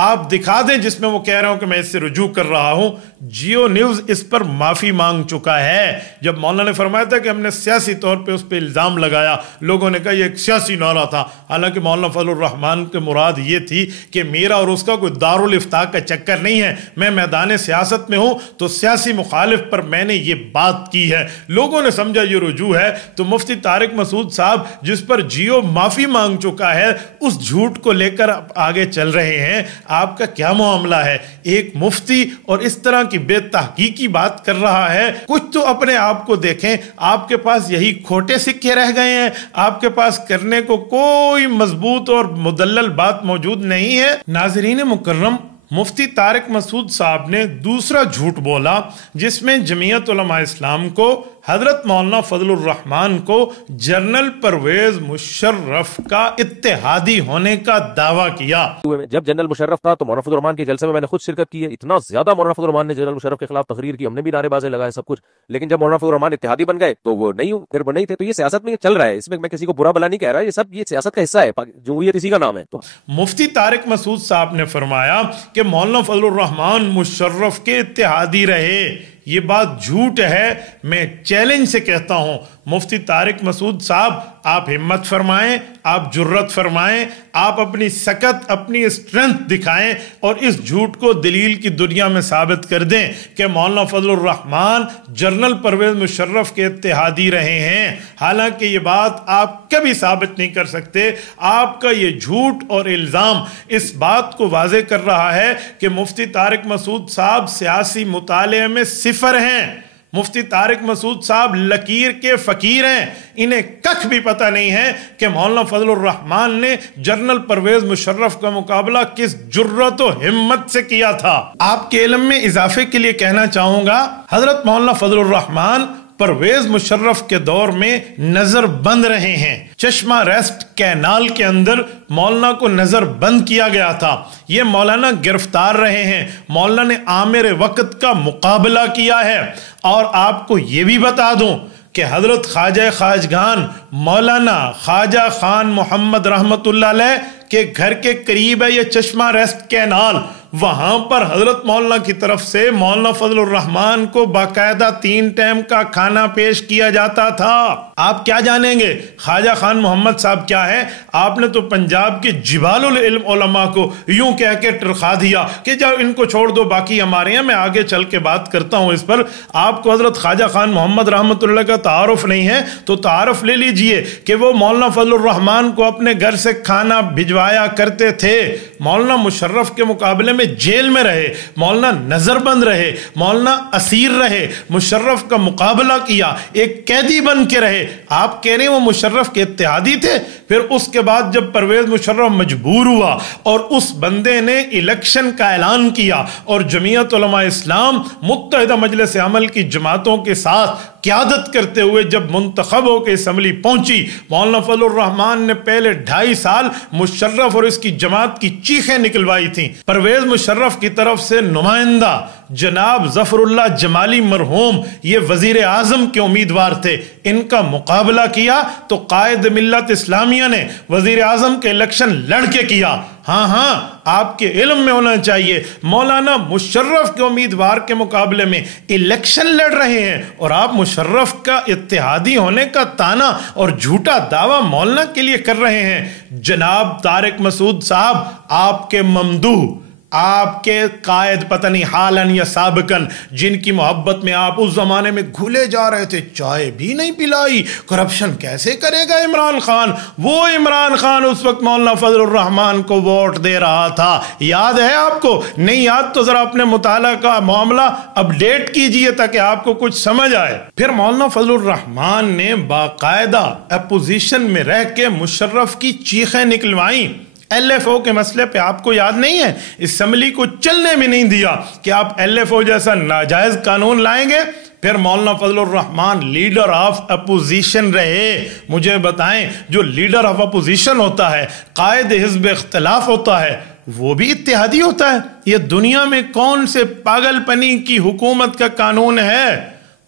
آپ دکھا دیں جس میں وہ کہہ رہے ہوں کہ میں اس سے رجوع کر رہا ہوں. جیو نیوز اس پر معافی مانگ چکا ہے. جب مولانا نے فرمایا تھا کہ ہم نے سیاسی طور پہ اس پہ الزام لگایا، لوگوں نے کہا یہ ایک سیاسی نعرہ تھا، حالانکہ مولانا فضل الرحمان کے مراد یہ تھی کہ میرا اور اس کا کوئی دارالافتاء کا چکر نہیں ہے، میں میدان سیاست میں ہوں تو سیاسی مخالف پر میں نے یہ بات کی ہے. لوگوں نے سمجھا یہ رجوع ہے. تو مفتی طارق مسعود صاحب جس پر جیو معافی مانگ چکا ہے، اس جھوٹ کو لے کر آگے چل رہے ہیں. آپ کا کیا معاملہ ہے؟ ایک مفتی اور اس طرح کی بے تحقیقی بات کر رہا ہے. کچھ تو اپنے آپ کو دیکھیں. آپ کے پاس یہی کھوٹے سکے رہ گئے ہیں، آپ کے پاس کرنے کو کوئی مضبوط اور مدلل بات موجود نہیں ہے. ناظرین مکرم، مفتی طارق مسعود صاحب نے دوسرا جھوٹ بولا جس میں جمعیت علماء اسلام کو، حضرت مولانا فضل الرحمان کو جنرل پرویز مشرف کا اتحادی ہونے کا دعویٰ کیا. جب جنرل مشرف تھا تو مولانا فضل الرحمان کے جلسے میں نے خود شرکت کی ہے. اتنا زیادہ مولانا فضل الرحمان نے جنرل مشرف کے خلاف تقریر کی، ہم نے بھی نعرے بازی لگائے سب کچھ. لیکن جب مولانا فضل الرحمان اتحادی بن گئے تو وہ نہیں تھے. تو یہ سیاست میں چل رہا ہے، اس میں میں کسی کو برا بلا نہیں کہہ رہا، یہ سب یہ سیاست کا حصہ ہے. جمہوریت اسی کا نام ہے. تو مفتی طارق مسعود صاحب نے فرمایا کہ مولانا فضل الرحمان مشرف کے اتحادی رہے. یہ بات جھوٹ ہے. میں چیلنج سے کہتا ہوں مفتی طارق مسعود صاحب، آپ ہمت فرمائیں، آپ جرت فرمائیں، آپ اپنی سکت، اپنی اسٹرینتھ دکھائیں اور اس جھوٹ کو دلیل کی دنیا میں ثابت کر دیں کہ مولانا فضل الرحمان جنرل پرویز مشرف کے اتحادی رہے ہیں. حالانکہ یہ بات آپ کبھی ثابت نہیں کر سکتے. آپ کا یہ جھوٹ اور الزام اس بات کو واضح کر رہا ہے کہ مفتی طارق مسعود صاحب سیاسی مطالعے میں صفر ہیں. مفتی طارق مسعود صاحب لکیر کے فقیر ہیں. انہیں کچھ بھی پتہ نہیں ہے کہ مولانا فضل الرحمان نے جنرل پرویز مشرف کا مقابلہ کس جرت و ہمت سے کیا تھا. آپ کے علم میں اضافے کے لیے کہنا چاہوں گا، حضرت مولانا فضل الرحمان پرویز مشرف کے دور میں نظر بند رہے ہیں. چشمہ ریسٹ کینال کے اندر مولانا کو نظر بند کیا گیا تھا. یہ مولانا گرفتار رہے ہیں. مولانا نے عامر وقت کا مقابلہ کیا ہے. اور آپ کو یہ بھی بتا دوں کہ حضرت خواجہ خواجگان مولانا خواجہ خان محمد رحمت اللہ علیہ کے گھر کے قریب ہے یہ چشمہ ریسٹ کینال. وہاں پر حضرت مولانا کی طرف سے مولانا فضل الرحمان کو باقاعدہ 3 ٹائم کا کھانا پیش کیا جاتا تھا. آپ کیا جانیں گے خواجہ خان محمد صاحب کیا ہے؟ آپ نے تو پنجاب کے جبال العلم علماء کو یوں کہہ کے ٹرخا دیا کہ جب ان کو چھوڑ دو باقی ہمارے ہیں. میں آگے چل کے بات کرتا ہوں اس پر. آپ کو حضرت خواجہ خان محمد رحمت اللہ کا تعارف نہیں ہے تو تعارف لے لیجئے کہ وہ مولانا فضل الرحمان کو اپنے گھر سے کھانا بھجوایا کرتے تھے. مولانا مشرف کے مقابلے میں جیل میں رہے، مولانا نظر بند رہے، مولانا اسیر رہے، مشرف کا مقابلہ کیا، ایک قیدی بن کے رہے. آپ کہہ رہے ہیں وہ مشرف کے اتحادی تھے. پھر اس کے بعد جب پرویز مشرف مجبور ہوا اور اس بندے نے الیکشن کا اعلان کیا اور جمعیت علماء اسلام متحدہ مجلس عمل کی جماعتوں کے ساتھ قیادت کرتے ہوئے جب منتخب ہو کے اسمبلی پہنچی، مولانا فضل الرحمان نے پہلے 2.5 سال مشرف اور اس کی جماعت کی چیخیں نکلوائی تھیں. پرویز مشرف کی طرف سے نمائندہ جناب ظفر اللہ جمالی مرحوم یہ وزیر اعظم کے امیدوار تھے. ان کا مقابلہ کیا تو قائد ملت اسلامیہ نے وزیر اعظم کے الیکشن لڑ کے کیا. ہاں آپ کے علم میں ہونا چاہیے مولانا مشرف کے امیدوار کے مقابلے میں الیکشن لڑ رہے ہیں اور آپ مشرف کا اتحادی ہونے کا تانا اور جھوٹا دعویٰ مولانا کے لیے کر رہے ہیں. جناب طارق مسعود صاحب، آپ کے ممدوح، آپ کے قائد پتہ نہیں حالن یا سابقن جن کی محبت میں آپ اس زمانے میں گھلے جا رہے تھے، چائے بھی نہیں پلائی. کرپشن کیسے کرے گا عمران خان؟ وہ عمران خان اس وقت مولانا فضل الرحمان کو ووٹ دے رہا تھا. یاد ہے آپ کو؟ نہیں یاد تو ذرا اپنے مطالعہ کا معاملہ اپڈیٹ کیجئے تاکہ آپ کو کچھ سمجھ آئے. پھر مولانا فضل الرحمان نے باقاعدہ اپوزیشن میں رہ کے مشرف کی چیخیں نکلوائیں. ایل ایف او کے مسئلے پہ آپ کو یاد نہیں ہے؟ اسمبلی کو چلنے میں نہیں دیا کہ آپ ایل ایف او جیسا ناجائز قانون لائیں گے. پھر مولانا فضل الرحمان لیڈر آف اپوزیشن رہے. مجھے بتائیں جو لیڈر آف اپوزیشن ہوتا ہے، قائد حزب اختلاف ہوتا ہے، وہ بھی اتحادی ہوتا ہے؟ یہ دنیا میں کون سے پاگل پنی کی حکومت کا قانون ہے؟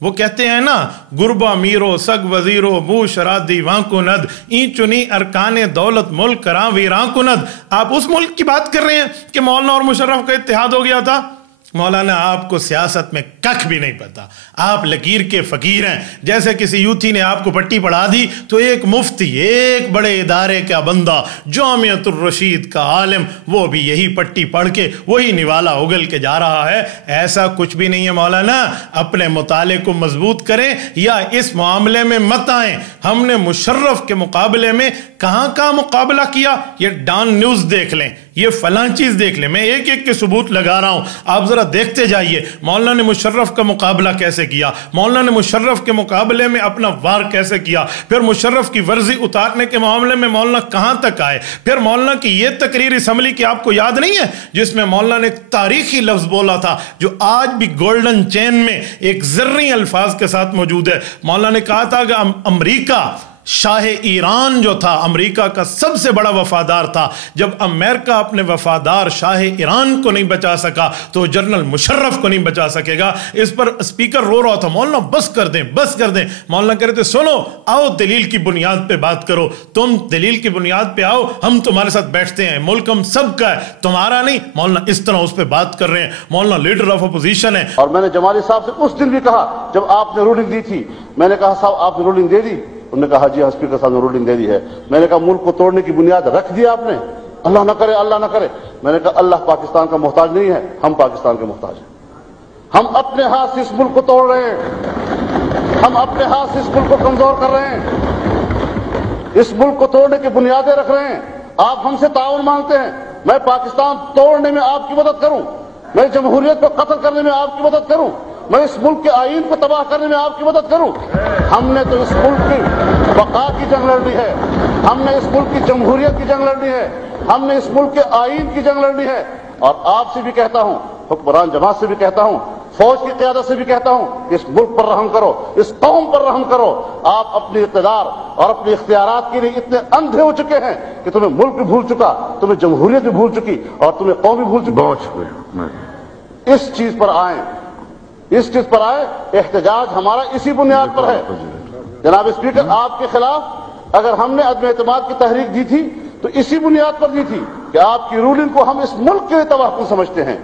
وہ کہتے ہیں نا گربا میرو سگ وزیرو بو شرادی وان کند این چنی ارکان دولت ملک کراں ویراں کند. آپ اس ملک کی بات کر رہے ہیں کہ مولانا اور مشرف کا اتحاد ہو گیا تھا. مولانا آپ کو سیاست میں ککھ بھی نہیں پتا, آپ لکیر کے فقیر ہیں. جیسے کسی یوتھی نے آپ کو پٹی پڑھا دی تو ایک مفتی, ایک بڑے ادارے کا بندہ, جامعۃ الرشید کا عالم, وہ بھی یہی پٹی پڑھ کے وہی نوالا اگل کے جا رہا ہے. ایسا کچھ بھی نہیں ہے مولانا. اپنے مطالعے کو مضبوط کریں یا اس معاملے میں مت آئیں. ہم نے مشرف کے مقابلے میں کہاں کہاں مقابلہ کیا, یہ ڈان نیوز دیکھ لیں, یہ فلاں چیز دیکھ لیں. میں ایک ایک کے ثبوت لگا رہا ہوں, آپ ذرا دیکھتے جائیے. مولانا نے مشرف کا مقابلہ کیسے کیا, مولانا نے مشرف کے مقابلے میں اپنا وار کیسے کیا, پھر مشرف کی ورزی اتارنے کے معاملے میں مولانا کہاں تک آئے. پھر مولانا کی یہ تقریر اسمبلی کی آپ کو یاد نہیں ہے جس میں مولانا نے ایک تاریخی لفظ بولا تھا جو آج بھی گولڈن چین میں ایک زرعی الفاظ کے ساتھ موجود ہے. مولانا نے کہا تھا کہ امریکہ شاہ ایران جو تھا امریکہ کا سب سے بڑا وفادار تھا. جب امریکہ اپنے وفادار شاہ ایران کو نہیں بچا سکا تو جنرل مشرف کو نہیں بچا سکے گا. اس پر اسپیکر رو رہا تھا, مولانا بس کر دیں بس کر دیں. مولانا کہہ رہے تھے سنو, آؤ دلیل کی بنیاد پہ بات کرو, تم دلیل کی بنیاد پہ آؤ, ہم تمہارے ساتھ بیٹھتے ہیں, ملک ہم سب کا ہے تمہارا نہیں. مولانا اس طرح اس پہ بات کر رہے ہیں. مولانا لیڈر آف اپوزیشن ہے. اور میں نے جمالی صاحب سے اس دن بھی کہا جب آپ نے رولنگ دی تھی, میں نے کہا صاحب آپ نے رولنگ دے دی. انہوں نے کہا جی اسپیکر صاحب نے رولنگ دے دی ہے. میں نے کہا ملک کو توڑنے کی بنیاد رکھ دی آپ نے, اللہ نہ کرے اللہ نہ کرے. میں نے کہا اللہ پاکستان کا محتاج نہیں ہے, ہم پاکستان کے محتاج ہیں. ہم اپنے ہاتھ سے اس ملک کو توڑ رہے ہیں, ہم اپنے ہاتھ سے اس ملک کو کمزور کر رہے ہیں, اس ملک کو توڑنے کی بنیادیں رکھ رہے ہیں. آپ ہم سے تعاون مانگتے ہیں, میں پاکستان توڑنے میں آپ کی مدد کروں, میں جمہوریت کو قتل کرنے میں آپ کی مدد کروں, میں اس ملک کے آئین کو تباہ کرنے میں آپ کی مدد کروں. ہم نے تو اس ملک کی بقا کی جنگ لڑنی ہے, ہم نے اس ملک کی جمہوریت کی جنگ لڑنی ہے, ہم نے اس ملک کے آئین کی جنگ لڑنی ہے. اور آپ سے بھی کہتا ہوں, حکمران جماعت سے بھی کہتا ہوں, فوج کی قیادت سے بھی کہتا ہوں کہ اس ملک پر رحم کرو, اس قوم پر رحم کرو. آپ اپنی اقتدار اور اپنے اختیارات کے لیے اتنے اندھے ہو چکے ہیں کہ تمہیں ملک بھی بھول چکا, تمہیں جمہوریت بھی بھول چکی اور تمہیں قوم بھی بھول چکی. اس چیز پر آئیں, اس چیز پر آئے. احتجاج ہمارا اسی بنیاد پر ہے. جناب اسپیکر, آپ کے خلاف اگر ہم نے عدم اعتماد کی تحریک دی تھی تو اسی بنیاد پر دی تھی کہ آپ کی رولنگ کو ہم اس ملک کے لیے تباہ کن سمجھتے ہیں.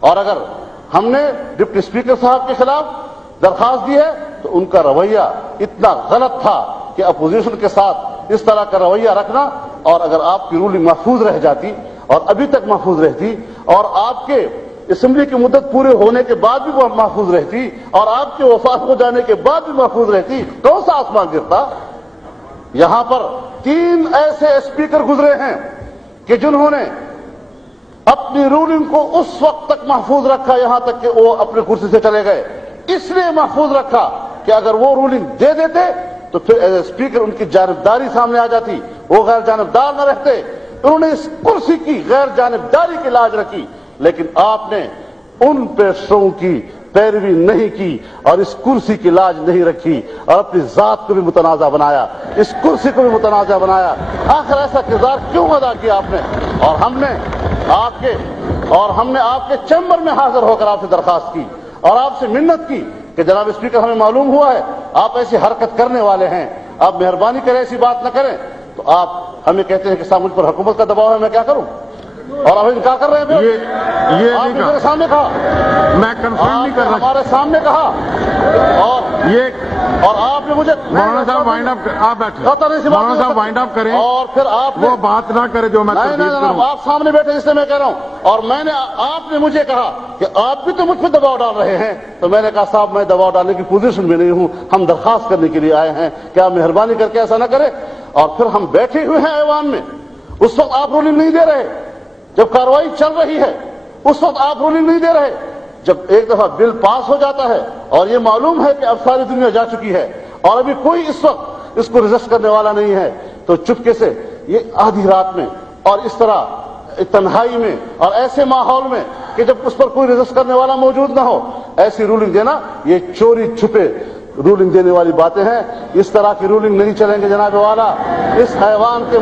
اور اگر ہم نے ڈپٹی اسپیکر صاحب کے خلاف درخواست دی ہے تو ان کا رویہ اتنا غلط تھا کہ اپوزیشن کے ساتھ اس طرح کا رویہ رکھنا, اور اگر آپ کی رولنگ محفوظ رہ جاتی اور ابھی تک محفوظ رہتی اور آپ کے اسمبلی کی مدت پورے ہونے کے بعد بھی وہ محفوظ رہتی اور آپ کے وفات ہو جانے کے بعد بھی محفوظ رہتی, کون سا آسمان گرتا. یہاں پر 3 ایسے اسپیکر گزرے ہیں کہ جنہوں نے اپنی رولنگ کو اس وقت تک محفوظ رکھا یہاں تک کہ وہ اپنے کرسی سے چلے گئے. اس لیے محفوظ رکھا کہ اگر وہ رولنگ دے دیتے تو پھر ایز اے اسپیکر ان کی جانبداری سامنے آ جاتی, وہ غیر جانبدار نہ رہتے. انہوں نے اس کرسی کی غیر جانبداری کی لاج رکھی, لیکن آپ نے ان پیشوں کی پیروی نہیں کی اور اس کرسی کی لاج نہیں رکھی اور اپنی ذات کو بھی متنازع بنایا, اس کرسی کو بھی متنازع بنایا. آخر ایسا کردار کیوں ادا کیا آپ نے؟ اور ہم نے آپ کے چیمبر میں حاضر ہو کر آپ سے درخواست کی اور آپ سے منت کی کہ جناب اسپیکر, ہمیں معلوم ہوا ہے آپ ایسی حرکت کرنے والے ہیں, آپ مہربانی کریں ایسی بات نہ کریں. تو آپ ہمیں کہتے ہیں کہ صاحب مجھ پر حکومت کا دباؤ ہے, میں کیا کروں؟ اور اب انکار کر رہے ہیں. یہ آپ نے میرے سامنے کہا, میں کنفرم نہیں کر رہا, ہمارے سامنے کہا, اور آپ نے مجھے مولانا صاحب وائنڈ اپ, آپ بیٹھے, مولانا صاحب وائنڈ اپ کریں اور پھر آپ وہ بات نہ کرے جو میں نہیں, آپ سامنے بیٹھے اس لیے میں کہہ رہا ہوں. اور آپ نے مجھے کہا کہ آپ بھی تو مجھ پہ دباؤ ڈال رہے ہیں, تو میں نے کہا صاحب میں دباؤ ڈالنے کی پوزیشن میں نہیں ہوں, ہم درخواست کرنے کے لیے آئے ہیں کہ آپ مہربانی کر کے ایسا نہ کرے. اور پھر ہم بیٹھے ہوئے ہیں ایوان میں, اس وقت آپ رولنگ نہیں دے رہے, جب کارروائی چل رہی ہے اس وقت آپ رولنگ نہیں دے رہے. جب ایک دفعہ بل پاس ہو جاتا ہے اور یہ معلوم ہے کہ اب ساری دنیا جا چکی ہے اور ابھی کوئی اس وقت اس کو ریزسٹ کرنے والا نہیں ہے, تو چپکے سے یہ آدھی رات میں اور اس طرح تنہائی میں اور ایسے ماحول میں کہ جب اس پر کوئی ریزسٹ کرنے والا موجود نہ ہو, ایسی رولنگ دینا یہ چوری چھپے رولنگ دینے والی باتیں ہیں. اس طرح کی رولنگ نہیں چلیں گے جناب والا. اس ایوان کے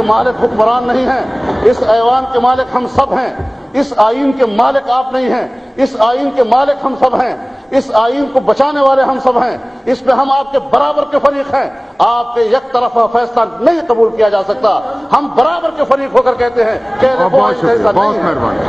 مالک حکمران نہیں ہیں, اس ایوان کے مالک ہم سب ہیں. اس آئین کے مالک آپ نہیں ہیں, اس آئین کے مالک ہم سب ہیں. اس آئین کو بچانے والے ہم سب ہیں، اس پہ ہم آپ کے برابر کے فریق ہیں، آپ کے یک طرفہ فیصلہ نہیں قبول کیا جا سکتا، ہم برابر کے فریق ہو کر کہتے ہیں کہ بہت شکریہ، بہت مہربانی،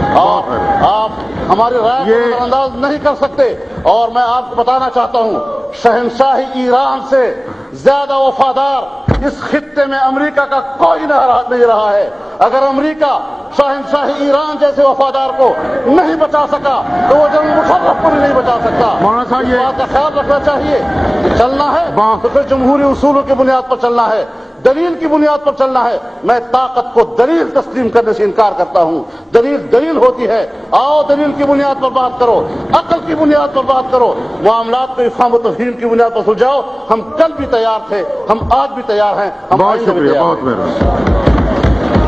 آپ ہماری رائے کو نظر انداز نہیں کر سکتے۔ اور میں آپ کو بتانا چاہتا ہوں، شہنشاہ ایران سے زیادہ وفادار اس خطے میں امریکہ کا کوئی نہیں رہا ہے۔ اگر امریکہ شہنشاہ ایران جیسے وفادار کو نہیں بچا سکا تو وہ جنرل مشرف کو بھی نہیں بچا سکتا۔ مولانا صاحب، اس بات کا خیال رکھنا چاہیے کہ چلنا ہے تو پھر جمہوری اصولوں کی بنیاد پر چلنا ہے، دلیل کی بنیاد پر چلنا ہے۔ میں طاقت کو دلیل تسلیم کرنے سے انکار کرتا ہوں۔ دلیل ہوتی ہے، آؤ دلیل کی بنیاد پر بات کرو، عقل کی بنیاد پر بات کرو، معاملات کو افہام و تفہیم کی بنیاد پر سلجھاؤ۔ ہم کل بھی تیار تھے، ہم آج بھی تیار ہیں، ہم بہت آئندہ بھی شکریہ، تیار بہت ہیں۔ مہربانی۔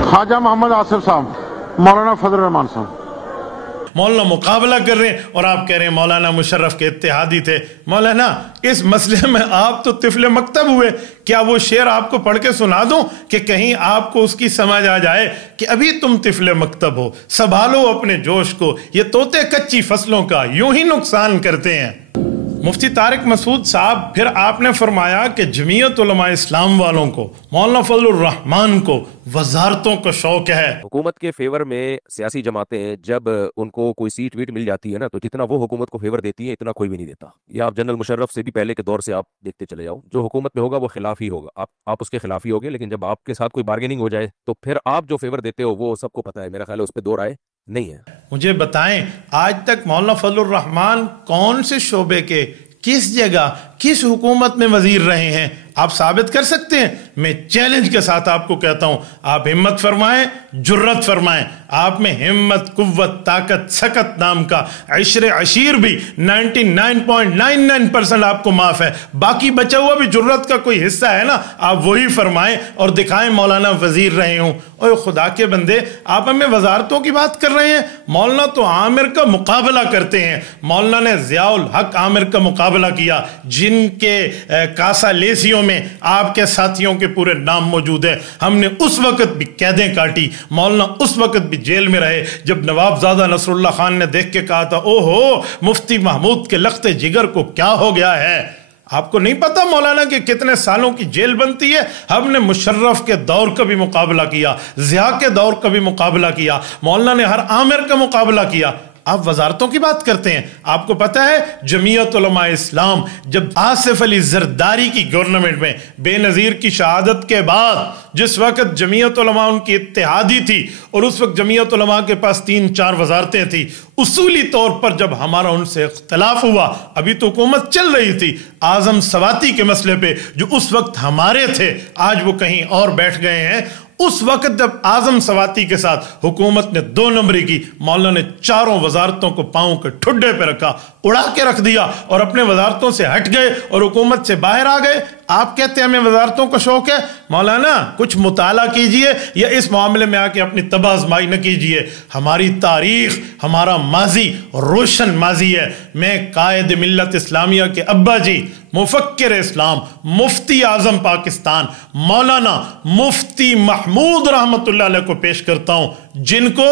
خواجہ محمد آصف صاحب، مولانا فضل الرحمان صاحب۔ مولانا مقابلہ کر رہے ہیں اور آپ کہہ رہے ہیں مولانا مشرف کے اتحادی تھے۔ مولانا اس مسئلے میں آپ تو طفل مکتب ہوئے، کیا وہ شعر آپ کو پڑھ کے سنا دوں کہ کہیں آپ کو اس کی سمجھ آ جائے کہ ابھی تم طفل مکتب ہو، سنبھالو اپنے جوش کو، یہ طوطے کچی فصلوں کا یوں ہی نقصان کرتے ہیں۔ مفتی طارق مسعود صاحب، پھر آپ نے فرمایا کہ جمعیت علماء اسلام والوں کو، مولانا فضل الرحمان کو وزارتوں کا شوق ہے۔ حکومت کے فیور میں سیاسی جماعتیں جب ان کو کوئی سیٹ ویٹ مل جاتی ہے نا، تو جتنا وہ حکومت کو فیور دیتی ہے اتنا کوئی بھی نہیں دیتا۔ یا آپ جنرل مشرف سے بھی پہلے کے دور سے آپ دیکھتے چلے جاؤ، جو حکومت میں ہوگا وہ خلاف ہی ہوگا، آپ اس کے خلاف ہی ہوگے، لیکن جب آپ کے ساتھ کوئی بارگیننگ ہو جائے تو پھر آپ جو فیور دیتے ہو وہ سب کو پتہ ہے، میرا خیال ہے اس پہ دو رائے نہیں ہے۔ مجھے بتائیں، آج تک مولانا فضل الرحمان کون سے شعبے کے، کس جگہ، کس حکومت میں وزیر رہے ہیں؟ آپ ثابت کر سکتے ہیں؟ میں چیلنج کے ساتھ آپ کو کہتا ہوں، آپ ہمت فرمائیں، جرت فرمائیں۔ آپ میں ہمت، قوت، طاقت، سکت نام کا عشر عشیر بھی 99.99% آپ کو معاف ہے، باقی بچا ہوا بھی جرت کا کوئی حصہ ہے نا، آپ وہی فرمائیں اور دکھائیں مولانا وزیر رہے ہوں۔ اوہ خدا کے بندے، آپ ہمیں وزارتوں کی بات کر رہے ہیں؟ مولانا تو عامر کا مقابلہ کرتے ہیں۔ مولانا نے ضیاء الحق عامر کا مقابلہ کیا، جن کے کاسا لیسیوں میں آپ کے ساتھیوں کے پورے نام موجود ہیں۔ ہم نے اس وقت بھی قیدیں کاٹی، مولانا اس وقت بھی جیل میں رہے جب نواب زادہ نصر اللہ خان نے دیکھ کے کہا تھا، اوہ ہو مفتی محمود کے لخت جگر کو کیا ہو گیا ہے۔ آپ کو نہیں پتا مولانا کہ کتنے سالوں کی جیل بنتی ہے؟ ہم نے مشرف کے دور کا بھی مقابلہ کیا، ضیاء کے دور کا بھی مقابلہ کیا، مولانا نے ہر عامر کا مقابلہ کیا۔ آپ وزارتوں کی بات کرتے ہیں۔ آپ کو پتا ہے جمعیت علماء اسلام جب آصف علی زرداری کی گورنمنٹ میں بے نظیر کی شہادت کے بعد، جس وقت جمعیت علماء ان کی اتحادی تھی اور اس وقت جمعیت علماء کے پاس 3-4 وزارتیں تھی، اصولی طور پر جب ہمارا ان سے اختلاف ہوا، ابھی تو حکومت چل رہی تھی، اعظم سواتی کے مسئلے پہ جو اس وقت ہمارے تھے، آج وہ کہیں اور بیٹھ گئے ہیں، اس وقت جب اعظم سواتی کے ساتھ حکومت نے 2 نمبری کی، مولانا نے 4 وزارتوں کو پاؤں کے ٹھڈے پہ رکھا، اڑا کے رکھ دیا اور اپنے وزارتوں سے ہٹ گئے اور حکومت سے باہر آ گئے۔ آپ کہتے ہیں ہمیں وزارتوں کا شوق ہے؟ مولانا کچھ مطالعہ کیجئے یا اس معاملے میں آ کے اپنی تباہ آزمائی نہ کیجئے۔ ہماری تاریخ، ہمارا ماضی روشن ماضی ہے۔ میں قائد ملت اسلامیہ کے ابا جی، مفکر اسلام، مفتی اعظم پاکستان مولانا مفتی محمود رحمت اللہ علیہ کو پیش کرتا ہوں، جن کو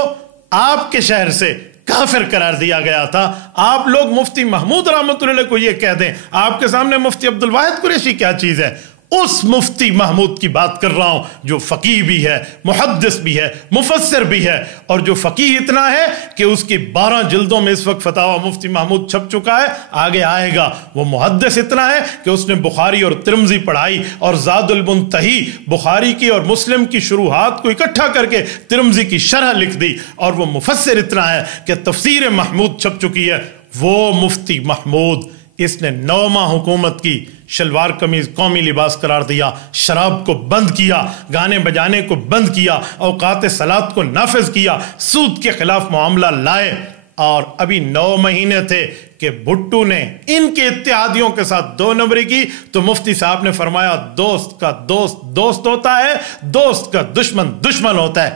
آپ کے شہر سے کافر قرار دیا گیا تھا۔ آپ لوگ مفتی محمود رحمت اللہ علیہ کو یہ کہہ دیں، آپ کے سامنے مفتی عبدالواحد قریشی کیا چیز ہے؟ اس مفتی محمود کی بات کر رہا ہوں جو فقیہ بھی ہے، محدث بھی ہے، مفسر بھی ہے، اور جو فقیہ اتنا ہے کہ اس کی 12 جلدوں میں اس وقت فتاوی مفتی محمود چھپ چکا ہے، آگے آئے گا۔ وہ محدث اتنا ہے کہ اس نے بخاری اور ترمذی پڑھائی اور زاد المنتہی، بخاری کی اور مسلم کی شروحات کو اکٹھا کر کے ترمذی کی شرح لکھ دی، اور وہ مفسر اتنا ہے کہ تفسیر محمود چھپ چکی ہے۔ وہ مفتی محمود، اس نے 9 ماہ حکومت کی، شلوار قمیض قومی لباس قرار دیا، شراب کو بند کیا، گانے بجانے کو بند کیا، اوقات صلاۃ کو نافذ کیا، سود کے خلاف معاملہ لائے، اور ابھی 9 مہینے تھے کہ بھٹو نے ان کے اتحادیوں کے ساتھ 2 نمبری کی، تو مفتی صاحب نے فرمایا دوست کا دوست دوست ہوتا ہے، دوست کا دشمن دشمن ہوتا ہے۔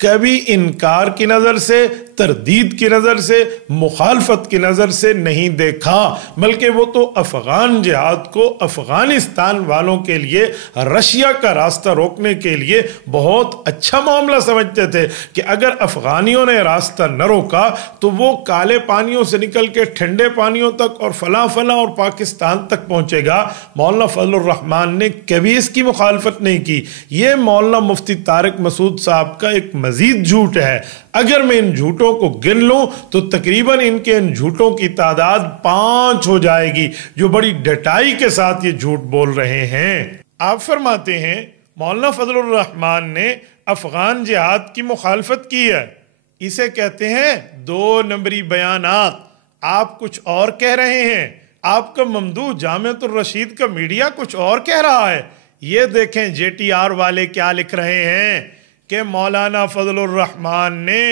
کبھی انکار کی نظر سے، تردید کی نظر سے، مخالفت کی نظر سے نہیں دیکھا، بلکہ وہ تو افغان جہاد کو افغانستان والوں کے لیے رشیا کا راستہ روکنے کے لیے بہت اچھا معاملہ سمجھتے تھے کہ اگر افغانیوں نے راستہ نہ روکا تو وہ کالے پانیوں سے نکل کے ٹھنڈے پانیوں تک اور فلاں فلاں اور پاکستان تک پہنچے گا۔ مولانا فضل الرحمان نے کبھی اس کی مخالفت نہیں کی۔ یہ مولانا مفتی طارق مسعود صاحب کا ایک مزید جھوٹ ہے۔ اگر میں ان جھوٹوں کو گن لوں تو تقریباً ان کے ان جھوٹوں کی تعداد 5 ہو جائے گی، جو بڑی ڈٹائی کے ساتھ یہ جھوٹ بول رہے ہیں۔ آپ فرماتے ہیں مولانا فضل الرحمان نے افغان جہاد کی مخالفت کی ہے، اسے کہتے ہیں 2 نمبری بیانات۔ آپ کچھ اور کہہ رہے ہیں، آپ کا ممدوح جامعۃ الرشید کا میڈیا کچھ اور کہہ رہا ہے۔ یہ دیکھیں جے ٹی آر والے کیا لکھ رہے ہیں کہ مولانا فضل الرحمان نے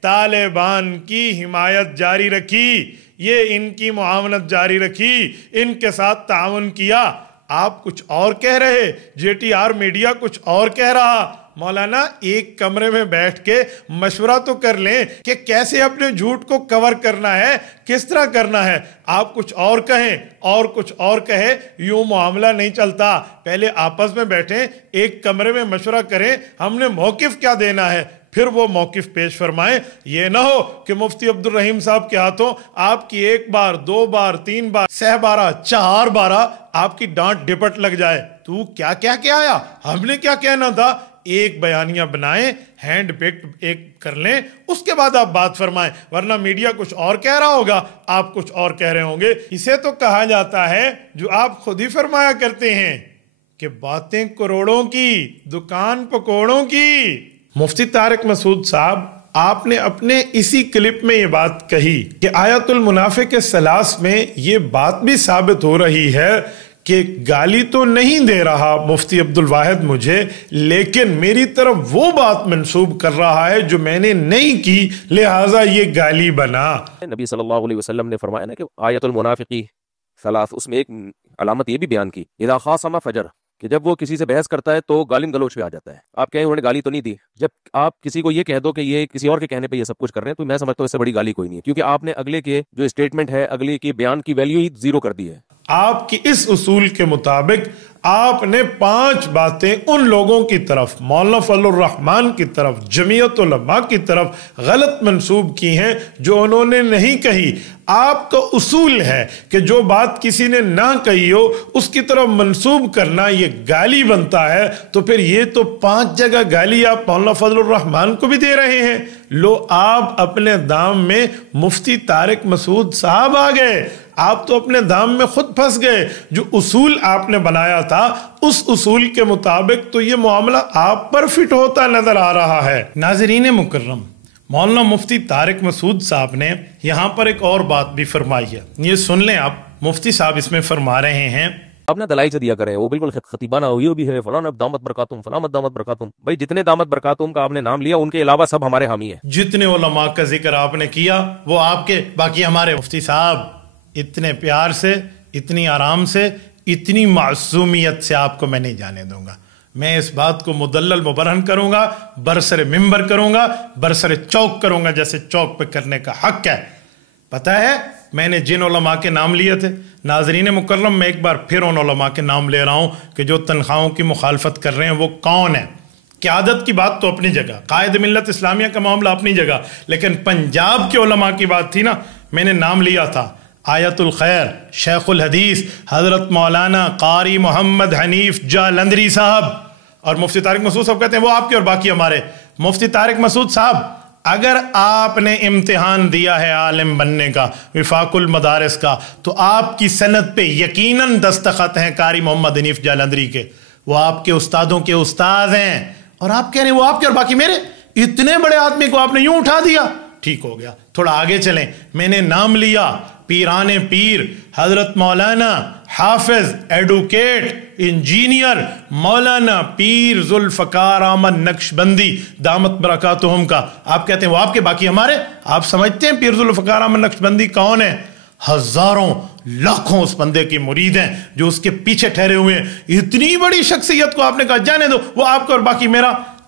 طالبان کی حمایت جاری رکھی، یہ ان کی معاونت جاری رکھی، ان کے ساتھ تعاون کیا۔ آپ کچھ اور کہہ رہے، جے ٹی آر میڈیا کچھ اور کہہ رہا۔ مولانا ایک کمرے میں بیٹھ کے مشورہ تو کر لیں کہ کیسے اپنے جھوٹ کو کور کرنا ہے، کس طرح کرنا ہے۔ آپ کچھ اور کہیں اور کچھ اور کہے، یوں معاملہ نہیں چلتا۔ پہلے آپس میں بیٹھیں، ایک کمرے میں مشورہ کریں، ہم نے موقف کیا دینا ہے، پھر وہ موقف پیش فرمائیں۔ یہ نہ ہو کہ مفتی عبد الرحیم صاحب کے ہاتھوں آپ کی 1 بار 2 بار 3 بار 6 بارہ 4 بارہ آپ کی ڈانٹ ڈپٹ لگ جائے۔ تو کیا کیا کیا آیا، ہم نے کیا کہنا تھا؟ ایک بیانیہ بنائیں، ہینڈ پیکڈ ایک کر لیں، اس کے بعد آپ بات فرمائیں، ورنہ میڈیا کچھ اور کہہ رہا ہوگا، آپ کچھ اور کہہ رہے ہوں گے۔ اسے تو کہا جاتا ہے جو آپ خود ہی فرمایا کرتے ہیں کہ باتیں کروڑوں کی، دکان پکوڑوں کی۔ مفتی طارق مسعود صاحب، آپ نے اپنے اسی کلپ میں یہ بات کہی کہ آیت المنافق الثلاث میں یہ بات بھی ثابت ہو رہی ہے کہ گالی تو نہیں دے رہا مفتی عبد الواحد مجھے، لیکن میری طرف وہ بات منسوب کر رہا ہے جو میں نے نہیں کی، لہٰذا یہ گالی بنا۔ نبی صلی اللہ علیہ وسلم نے فرمایا نا کہ آیت المنافقی ثلاث، اس میں ایک علامت یہ بھی بیان کی، اذا خاصم فجر، کہ جب وہ کسی سے بحث کرتا ہے تو گالم گلوچ پہ آ جاتا ہے۔ آپ کہیں انہوں نے گالی تو نہیں دی، جب آپ کسی کو یہ کہہ دو کہ یہ کسی اور کے کہنے پہ یہ سب کچھ کر رہے ہیں تو میں سمجھتا ہوں اس سے بڑی گالی کوئی نہیں ہے، کیونکہ آپ نے اگلے کے جو اسٹیٹمنٹ ہے، اگلے کے بیان کی ویلیو ہی 0 کر دی ہے۔ آپ کی اس اصول کے مطابق آپ نے 5 باتیں ان لوگوں کی طرف، مولانا فضل الرحمان کی طرف، جمعیت علماء کی طرف غلط منسوب کی ہیں جو انہوں نے نہیں کہی۔ آپ کا اصول ہے کہ جو بات کسی نے نہ کہی ہو اس کی طرف منسوب کرنا یہ گالی بنتا ہے، تو پھر یہ تو 5 جگہ گالی آپ مولانا فضل الرحمان کو بھی دے رہے ہیں۔ لو، آپ اپنے دام میں مفتی طارق مسعود صاحب آ گئے، آپ تو اپنے دام میں خود پھنس گئے۔ جو اصول آپ نے بنایا تھا اس اصول کے مطابق تو یہ معاملہ آپ پر فٹ ہوتا نظر آ رہا ہے۔ ناظرین مکرم، مولانا مفتی طارق مسعود صاحب نے یہاں پر ایک اور بات بھی فرمائی ہے، یہ سن لیں آپ۔ مفتی صاحب اس میں فرما رہے ہیں، اپنا دلائی سے دیا کریں، وہ بالکل خطیبانہ ہوئی بھی ہے، فلاں دامت برکاتم، فلاں دامت برکاتم۔ بھائی جتنے دامت برکاتم کا آپ نے نام لیا ان کے علاوہ سب ہمارے حامی ہیں۔ جتنے علماء کا ذکر آپ نے کیا وہ آپ کے، باقی ہمارے۔ مفتی صاحب اتنے پیار سے، اتنی آرام سے، اتنی معصومیت سے آپ کو میں نہیں جانے دوں گا۔ میں اس بات کو مدلل مبرہن کروں گا، برسر ممبر کروں گا، برسر چوک کروں گا، جیسے چوک پہ کرنے کا حق ہے۔ پتہ ہے میں نے جن علماء کے نام لیے تھے، ناظرین مکرم میں ایک بار پھر ان علماء کے نام لے رہا ہوں کہ جو تنخواہوں کی مخالفت کر رہے ہیں وہ کون ہیں۔ قیادت کی بات تو اپنی جگہ، قائد ملت اسلامیہ کا معاملہ اپنی جگہ، لیکن پنجاب کے علماء کی بات تھی نا، میں نے نام لیا تھا آیت الخیر شیخ الحدیث حضرت مولانا قاری محمد حنیف جالندری صاحب، اور مفتی طارق مسعود صاحب کہتے ہیں وہ آپ کے اور باقی ہمارے۔ مفتی طارق مسعود صاحب، اگر آپ نے امتحان دیا ہے عالم بننے کا، وفاق المدارس کا، تو آپ کی سند پہ یقیناً دستخط ہیں قاری محمد حنیف جالندری کے، وہ آپ کے استادوں کے استاد ہیں، اور آپ کہہ رہے ہیں وہ آپ کے اور باقی میرے۔ اتنے بڑے آدمی کو آپ نے یوں اٹھا دیا، ٹھیک ہو گیا۔ تھوڑا آگے چلیں، میں نے نام لیا پیران پیر حضرت مولانا حافظ ایڈوکیٹ انجینئر مولانا پیر ذوالفقار احمد نقشبندی دامت برکاتہم کا۔ آپ کہتے ہیں وہ آپ کے باقی ہمارے۔ آپ سمجھتے ہیں پیر ذوالفقار احمد نقشبندی کون ہے؟ ہزاروں لاکھوں اس بندے کی مرید ہیں جو اس کے پیچھے ٹھہرے ہوئے ہیں۔ اتنی بڑی شخصیت کو آپ نے کہا جانے دو وہ آپ کا اور باقی میرا۔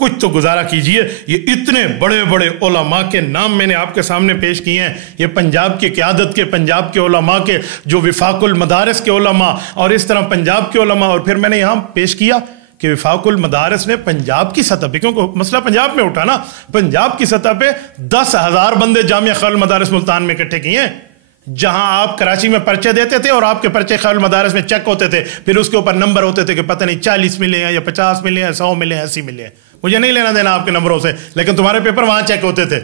کچھ تو گزارا کیجئے. یہ اتنے بڑے بڑے علماء کے نام میں نے آپ کے سامنے پیش کیے ہیں, یہ پنجاب کی قیادت کے, پنجاب کے علماء کے, جو وفاق المدارس کے علماء اور اس طرح پنجاب کے علماء. اور پھر میں نے یہاں پیش کیا کہ وفاق المدارس نے پنجاب کی سطح پہ, کیونکہ مسئلہ پنجاب میں اٹھا نا, پنجاب کی سطح پہ 10,000 بندے جامعہ خیر المدارس ملتان میں اکٹھے کیے ہیں. جہاں آپ کراچی میں پرچے دیتے تھے اور آپ کے پرچے خیر المدارس میں چیک ہوتے تھے, پھر اس کے اوپر نمبر ہوتے تھے کہ پتہ نہیں 40 ملے ہیں یا 50 ملے ہیں, 100 ملے ہیں, 80 ملے ہیں. مجھے نہیں لینا دینا آپ کے نمبروں سے, لیکن تمہارے پیپر وہاں چیک ہوتے تھے.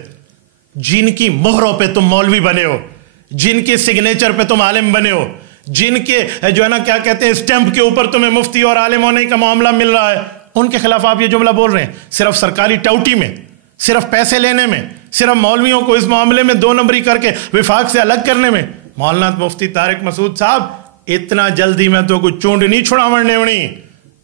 جن کی مہروں پہ تم مولوی بنے ہو, جن کے سگنیچر پہ تم عالم بنے ہو, جن کے جو ہے نا کیا کہتے ہیں اسٹیمپ کے اوپر تمہیں مفتی اور عالم ہونے کا معاملہ مل رہا ہے, ان کے خلاف آپ یہ جملہ بول رہے ہیں. صرف سرکاری ٹاؤٹی میں, صرف پیسے لینے میں, صرف مولویوں کو اس معاملے میں 2 نمبری کر کے وفاق سے الگ کرنے میں. مولانا مفتی طارق مسعود صاحب, اتنا جلدی میں تو کچھ چونڈ نہیں چھڑاوڑنے ہونی,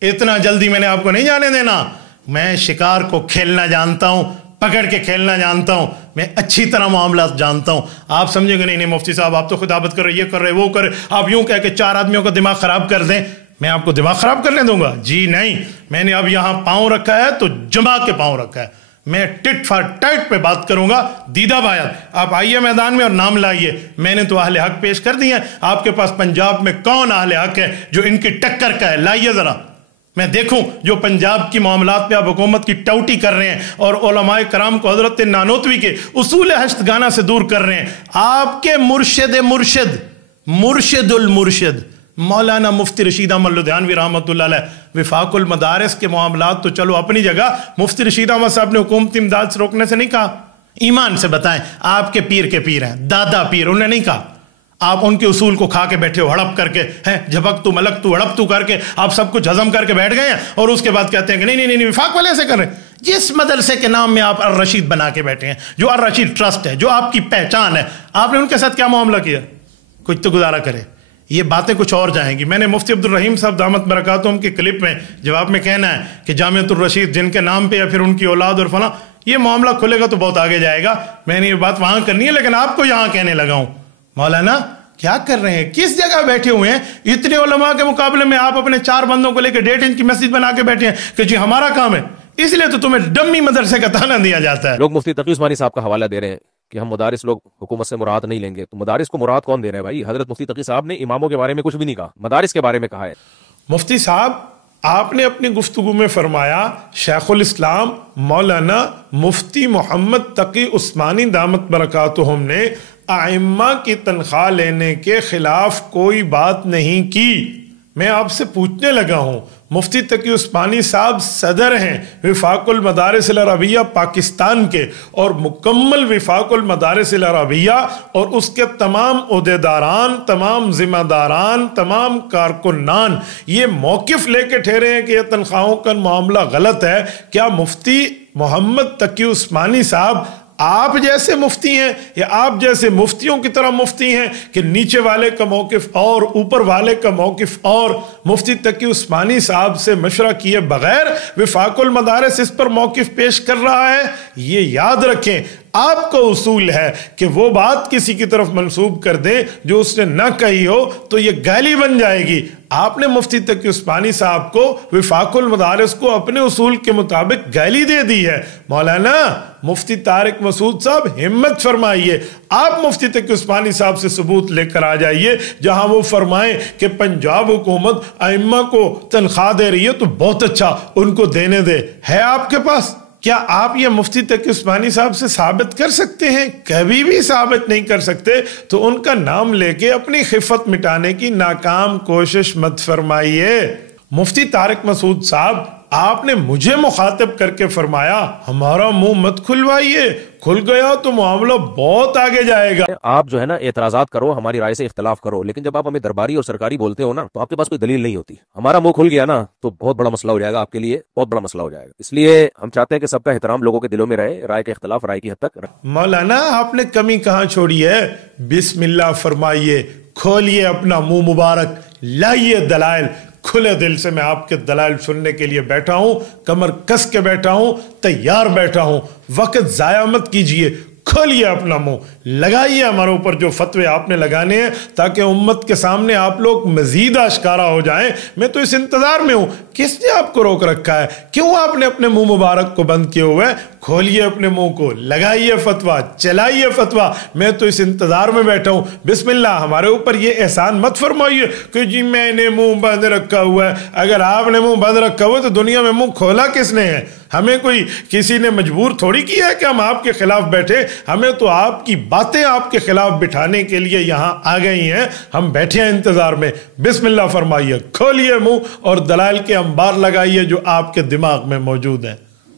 اتنا جلدی میں نے آپ کو نہیں جانے دینا. میں شکار کو کھیلنا جانتا ہوں, پکڑ کے کھیلنا جانتا ہوں, میں اچھی طرح معاملات جانتا ہوں. آپ سمجھیں گے نہیں مفتی صاحب آپ تو خطابت کر رہے, یہ کر رہے, وہ کر رہے, آپ یوں کہہ کے 4 آدمیوں کا دماغ خراب کر دیں, میں آپ کو دماغ خراب کرنے دوں گا؟ جی نہیں. میں نے اب یہاں پاؤں رکھا ہے تو جما کے پاؤں رکھا ہے, میں ٹٹ فار ٹائٹ پہ بات کروں گا. دیدہ بایات, آپ آئیے میدان میں اور نام لائیے. میں نے تو اہل حق پیش کر دی ہیں, آپ کے پاس پنجاب میں کون اہل حق ہے جو ان کی ٹکر کا ہے؟ لائیے ذرا, میں دیکھوں. جو پنجاب کی معاملات پہ آپ حکومت کی ٹاؤٹی کر رہے ہیں اور علماء کرام کو حضرت نانوتوی کے اصول ہشتگانہ سے دور کر رہے ہیں. آپ کے مرشد المرشد مولانا مفتی رشید احمد لدھیانوی رحمۃ اللہ علیہ, وفاق المدارس کے معاملات تو چلو اپنی جگہ, مفتی رشید احمد صاحب نے حکومتی امداد سے روکنے سے نہیں کہا. ایمان سے بتائیں, آپ کے پیر کے پیر ہیں, دادا پیر, انہوں نے نہیں کہا. آپ ان کے اصول کو کھا کے بیٹھے ہو, ہڑپ کر کے, جھپک تو ملک تو ہڑپ تو کر کے آپ سب کچھ ہضم کر کے بیٹھ گئے ہیں, اور اس کے بعد کہتے ہیں کہ نہیں وفاق والے ایسے کر رہے ہیں. جس مدرسے کے نام میں آپ الرشید بنا کے بیٹھے ہیں, جو الرشید ٹرسٹ ہے, جو آپ کی پہچان ہے, آپ نے ان کے ساتھ کیا معاملہ کیا؟ کچھ تو گزارا کرے. یہ باتیں کچھ اور جائیں گی. میں نے مفتی عبدالرحیم صاحب دامت برکاتہم کے کلپ میں جب آپ میں کہنا ہے کہ جامعۃ الرشید جن کے نام پہ یا پھر ان کی اولاد اور فلاں, یہ معاملہ کھلے گا تو بہت آگے جائے گا. میں نے یہ بات وہاں کرنی ہے, لیکن آپ کو یہاں کہنے لگا ہوں. مولانا کیا کر رہے ہیں, کس جگہ بیٹھے ہوئے ہیں؟ اتنے علماء کے مقابلے میں آپ اپنے 4 بندوں کو لے کے 1.5 انچ کی مسجد بنا کے بیٹھے ہیں کہ جی ہمارا کام ہے, اس لیے تو تمہیں ڈمی مدرسے کا تانا دیا جاتا ہے. لوگ مفتی تقی عثمانی صاحب کا حوالہ دے رہے ہیں کہ ہم مدارس لوگ حکومت سے مراد نہیں لیں گے. تو مدارس کو مراد کون دے رہا ہے بھائی؟ حضرت مفتی تقی صاحب نے اماموں کے بارے میں کچھ بھی نہیں کہا, مدارس کے بارے میں کہا ہے. مفتی صاحب آپ نے اپنی گفتگو میں فرمایا شیخ الاسلام مولانا مفتی محمد تقی عثمانی دامت برکاتہم نے ائمہ کی تنخواہ لینے کے خلاف کوئی بات نہیں کی. میں آپ سے پوچھنے لگا ہوں, مفتی تقی عثمانی صاحب صدر ہیں وفاق المدارس العربیہ پاکستان کے, اور مکمل وفاق المدارس العربیہ اور اس کے تمام عہدیداران, تمام ذمہ داران, تمام کارکنان یہ موقف لے کے ٹھہرے ہیں کہ یہ تنخواہوں کا معاملہ غلط ہے. کیا مفتی محمد تقی عثمانی صاحب آپ جیسے مفتی ہیں یا آپ جیسے مفتیوں کی طرح مفتی ہیں کہ نیچے والے کا موقف اور اوپر والے کا موقف اور؟ مفتی تقی عثمانی صاحب سے مشورہ کیے بغیر وفاق المدارس اس پر موقف پیش کر رہا ہے. یہ یاد رکھیں, آپ کا اصول ہے کہ وہ بات کسی کی طرف منسوب کر دیں جو اس نے نہ کہی ہو تو یہ گالی بن جائے گی. آپ نے مفتی تقی عثمانی صاحب کو, وفاق المدارس کو اپنے اصول کے مطابق گالی دے دی ہے. مولانا مفتی طارق مسعود صاحب ہمت فرمائیے, آپ مفتی تقی عثمانی صاحب سے ثبوت لے کر آ جائیے جہاں وہ فرمائیں کہ پنجاب حکومت ائمہ کو تنخواہ دے رہی ہے تو بہت اچھا, ان کو دینے دے. ہے آپ کے پاس؟ کیا آپ یہ مفتی تقی عثمانی صاحب سے ثابت کر سکتے ہیں؟ کبھی بھی ثابت نہیں کر سکتے. تو ان کا نام لے کے اپنی خفت مٹانے کی ناکام کوشش مت فرمائیے. مفتی طارق مسعود صاحب آپ نے مجھے مخاطب کر کے فرمایا ہمارا منہ مت کھلوائیے, کھل گیا تو معاملہ بہت آگے جائے گا. آپ جو ہے نا اعتراضات کرو, ہماری رائے سے اختلاف کرو, لیکن جب آپ ہمیں درباری اور سرکاری بولتے ہو نا تو آپ کے پاس کوئی دلیل نہیں ہوتی. ہمارا منہ کھل گیا نا تو بہت بڑا مسئلہ ہو جائے گا, آپ کے لیے بہت بڑا مسئلہ ہو جائے گا. اس لیے ہم چاہتے ہیں کہ سب کا احترام لوگوں کے دلوں میں رہے, رائے کے اختلاف رائے کی حد تک. مولانا آپ نے کمی کہاں چھوڑی ہے؟ بسم اللہ فرمائیے, کھولیے اپنا منہ مبارک, لائیے دلائل. کھلے دل سے میں آپ کے دلائل سننے کے لیے بیٹھا ہوں, کمر کس کے بیٹھا ہوں, تیار بیٹھا ہوں. وقت ضائع مت کیجئے, کھولیے اپنا منہ, لگائیے ہمارے اوپر جو فتوے آپ نے لگانے ہیں, تاکہ امت کے سامنے آپ لوگ مزید آشکارا ہو جائیں. میں تو اس انتظار میں ہوں, کس نے آپ کو روک رکھا ہے؟ کیوں آپ نے اپنے منہ مبارک کو بند کیے ہوئے؟ کھولیے اپنے منہ کو, لگائیے فتویٰ, چلائیے فتویٰ. میں تو اس انتظار میں بیٹھا ہوں. بسم اللہ, ہمارے اوپر یہ احسان مت فرمائیے کہ جی میں نے منہ بند رکھا ہوا ہے. اگر آپ نے منہ بند رکھا ہوا ہے تو دنیا میں منہ کھولا کس نے ہے؟ ہمیں کوئی کسی نے مجبور تھوڑی کیا ہے کہ ہم آپ کے خلاف بیٹھے. ہمیں تو آپ کی باتیں آپ کے خلاف بٹھانے کے لیے یہاں آ گئی ہیں. ہم بیٹھے ہیں انتظار میں. بسم اللہ فرمائیے, کھولیے منہ اور دلائل کے انبار لگائیے جو آپ کے دماغ میں موجود ہیں.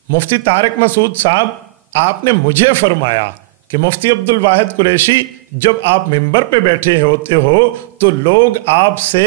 مفتی طارق مسعود صاحب, آپ نے مجھے فرمایا کہ مفتی عبد الواحد قریشی, جب آپ ممبر پہ بیٹھے ہوتے ہو تو لوگ آپ سے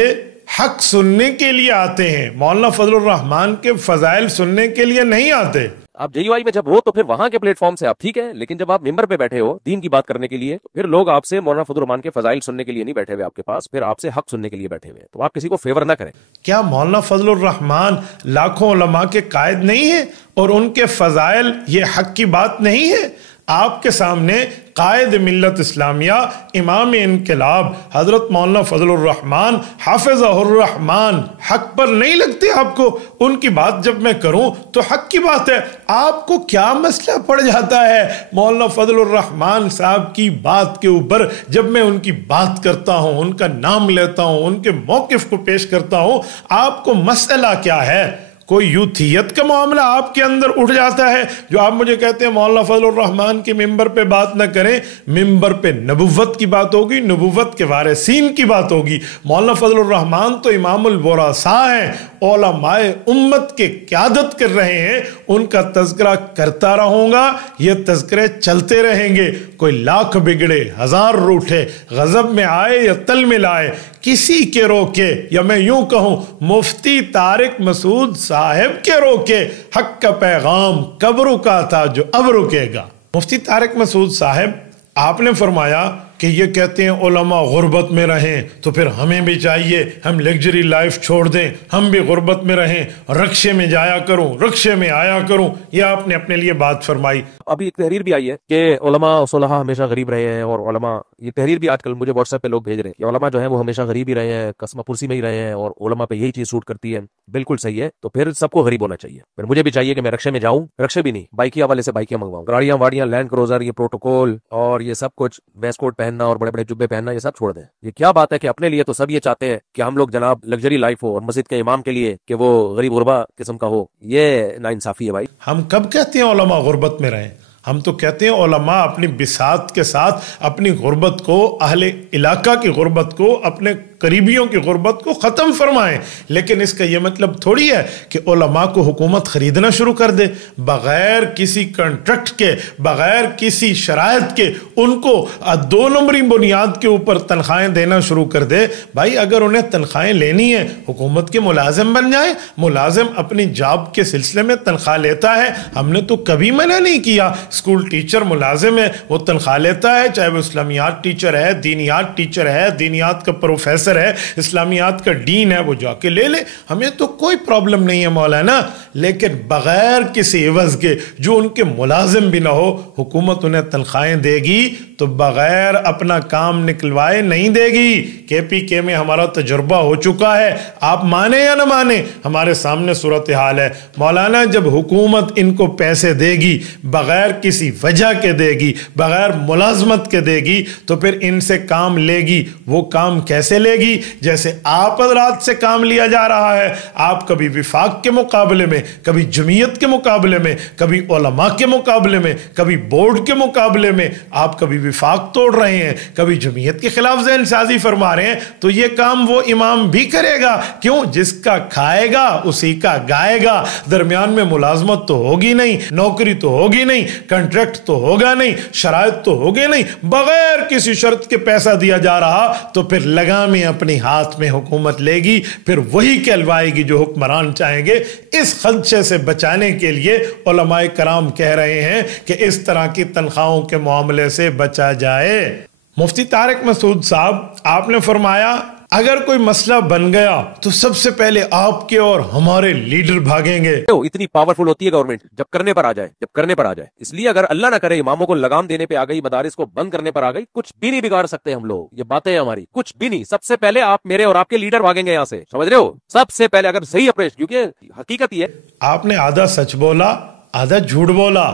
حق سننے کے لیے آتے ہیں, مولانا فضل الرحمان کے فضائل سننے کے لیے نہیں آتے. آپ JUI میں جب ہو تو پھر وہاں کے پلیٹ فارم سے آپ ٹھیک ہے, لیکن جب آپ ممبر پہ بیٹھے ہو دین کی بات کرنے کے لیے تو پھر لوگ آپ سے مولانا فضل الرحمان کے فضائل سننے کے لیے نہیں بیٹھے ہوئے آپ کے پاس, پھر آپ سے حق سننے کے لیے بیٹھے ہوئے. تو آپ کسی کو فیور نہ کریں. کیا مولانا فضل الرحمان لاکھوں علماء کے قائد نہیں ہیں اور ان کے فضائل یہ حق کی بات نہیں ہے؟ آپ کے سامنے قائد ملت اسلامیہ, امام انقلاب حضرت مولانا فضل الرحمان حافظہ الرحمان حق پر نہیں لگتے آپ کو؟ ان کی بات جب میں کروں تو حق کی بات ہے. آپ کو کیا مسئلہ پڑ جاتا ہے مولانا فضل الرحمان صاحب کی بات کے اوپر؟ جب میں ان کی بات کرتا ہوں, ان کا نام لیتا ہوں, ان کے موقف کو پیش کرتا ہوں, آپ کو مسئلہ کیا ہے؟ کوئی یوتھیت کا معاملہ آپ کے اندر اٹھ جاتا ہے جو آپ مجھے کہتے ہیں مولانا فضل الرحمان کے ممبر پہ بات نہ کریں. ممبر پہ نبوت کی بات ہوگی, نبوت کے وارثین کی بات ہوگی. مولانا فضل الرحمان تو امام الورثاء ہیں, علماء امت کے قیادت کر رہے ہیں. ان کا تذکرہ کرتا رہوں گا, یہ تذکرے چلتے رہیں گے. کوئی لاکھ بگڑے ہزار روٹھے, غضب میں آئے یا تل میں لائے, کسی کے روکے, یا میں یوں کہوں مفتی طارق مسعود صاحب کے روکے, حق کا پیغام کب رکا تھا جو اب رکے گا. مفتی طارق مسعود صاحب, آپ نے فرمایا کہ یہ کہتے ہیں علماء غربت میں رہیں, تو پھر ہمیں بھی چاہیے ہم لگژری لائف چھوڑ دیں, ہم بھی غربت میں رہیں, رکشے میں جایا کروں, رکشے میں آیا کروں. یہ آپ نے اپنے لیے بات فرمائی. ابھی ایک تحریر بھی آئی ہے کہ علماء صلحاء ہمیشہ غریب رہے ہیں, اور علماء, یہ تحریر بھی آج کل مجھے واٹس ایپ پہ لوگ بھیج رہے ہیں کہ علماء جو ہیں وہ ہمیشہ غریب ہی رہے ہیں, قسمہ پرسی میں ہی رہے ہیں, اور علماء پہ یہی چیز سوٹ کرتی ہے. بالکل صحیح ہے, تو پھر سب کو غریب ہونا چاہیے. پھر مجھے بھی چاہیے کہ میں رکشے میں جاؤں, رکشے بھی نہیں بائکیا والے سے بائکیاں منگواؤں, گاڑیاں واڑیاں, لینڈ کروزر, یہ پروٹوکول اور یہ سب کچھ, ویسٹ کوٹ پہننا اور بڑے بڑے جبے پہننا, یہ سب چھوڑ دیں. یہ کیا بات ہے کہ اپنے لیے تو سب یہ چاہتے ہیں کہ ہم لوگ جناب لگژری لائف ہو, اور مسجد کے امام کے لیے کہ وہ غریب غربا قسم کا ہو. یہ ناانصافی ہے بھائی. ہم کب کہتے ہیں علماء غربت میں رہیں؟ ہم تو کہتے ہیں علماء اپنی بساط کے ساتھ اپنی غربت کو, اہل علاقہ کی غربت کو, اپنے قریبیوں کی غربت کو ختم فرمائیں. لیکن اس کا یہ مطلب تھوڑی ہے کہ علماء کو حکومت خریدنا شروع کر دے بغیر کسی کنٹریکٹ کے, بغیر کسی شرائط کے, ان کو 2 نمبری بنیاد کے اوپر تنخواہیں دینا شروع کر دے. بھائی اگر انہیں تنخواہیں لینی ہیں حکومت کے ملازم بن جائیں. ملازم اپنی جاب کے سلسلے میں تنخواہ لیتا ہے, ہم نے تو کبھی منع نہیں کیا. اسکول ٹیچر ملازم ہے, وہ تنخواہ لیتا ہے, چاہے وہ اسلامیات ٹیچر ہے, دینیات ٹیچر ہے, دینیات کا پروفیسر ہے, اسلامیات کا ڈین ہے, وہ جا کے لے لے, ہمیں تو کوئی پرابلم نہیں ہے مولانا. لیکن بغیر کسی عوض کے, جو ان کے ملازم بھی نہ ہو, حکومت انہیں تنخواہیں دے گی تو بغیر اپنا کام نکلوائے نہیں دے گی. KPK میں ہمارا تجربہ ہو چکا ہے, آپ مانے یا نہ مانے, ہمارے سامنے صورتحال ہے. مولانا جب حکومت ان کو پیسے دے گی, بغیر کسی وجہ کے دے گی, بغیر ملازمت کے دے گی, تو پھر ان سے کام لے گی. وہ کام کیسے لے گی؟ جیسے آپ حضرات سے کام لیا جا رہا ہے. آپ کبھی وفاق کے مقابلے میں, کبھی جمعیت کے مقابلے میں, کبھی علماء کے مقابلے میں, کبھی بورڈ کے مقابلے میں آپ کبھی وفاق توڑ رہے ہیں, کبھی جمعیت کے خلاف ذہن سازی فرما رہے ہیں. تو یہ کام وہ امام بھی کرے گا. کیوں؟ جس کا کھائے گا اسی کا گائے گا. درمیان میں ملازمت تو ہوگی نہیں, نوکری تو ہوگی نہیں, کنٹریکٹ تو ہوگا نہیں, شرائط تو ہوگی نہیں. بغیر کسی شرط کے پیسہ دیا جا رہا تو پھر لگامیں اپنی ہاتھ میں حکومت لے گی, پھر وہی کہلوائے گی جو حکمران چاہیں گے. اس خدشے سے بچانے کے لیے علماء کرام کہہ رہے ہیں کہ اس طرح کی تنخواہوں کے معاملے سے بچا جائے. مفتی طارق مسعود صاحب, آپ نے فرمایا اگر کوئی مسئلہ بن گیا تو سب سے پہلے آپ کے اور ہمارے لیڈر بھاگیں گے. اتنی پاورفل ہوتی ہے گورنمنٹ جب کرنے پر آ جائے. اس لیے اگر اللہ نہ کرے اماموں کو لگام دینے پہ آ گئی, مدارس کو بند کرنے پر آ گئی, کچھ بھی نہیں بگاڑ سکتے ہم لوگ. یہ باتیں ہماری کچھ بھی نہیں. سب سے پہلے آپ میرے اور آپ کے لیڈر بھاگیں گے یہاں سے, سمجھ رہے ہو؟ سب سے پہلے اگر صحیح اپریش, کیونکہ حقیقت یہ ہے آپ نے آدھا سچ بولا آدھا جھوٹ بولا.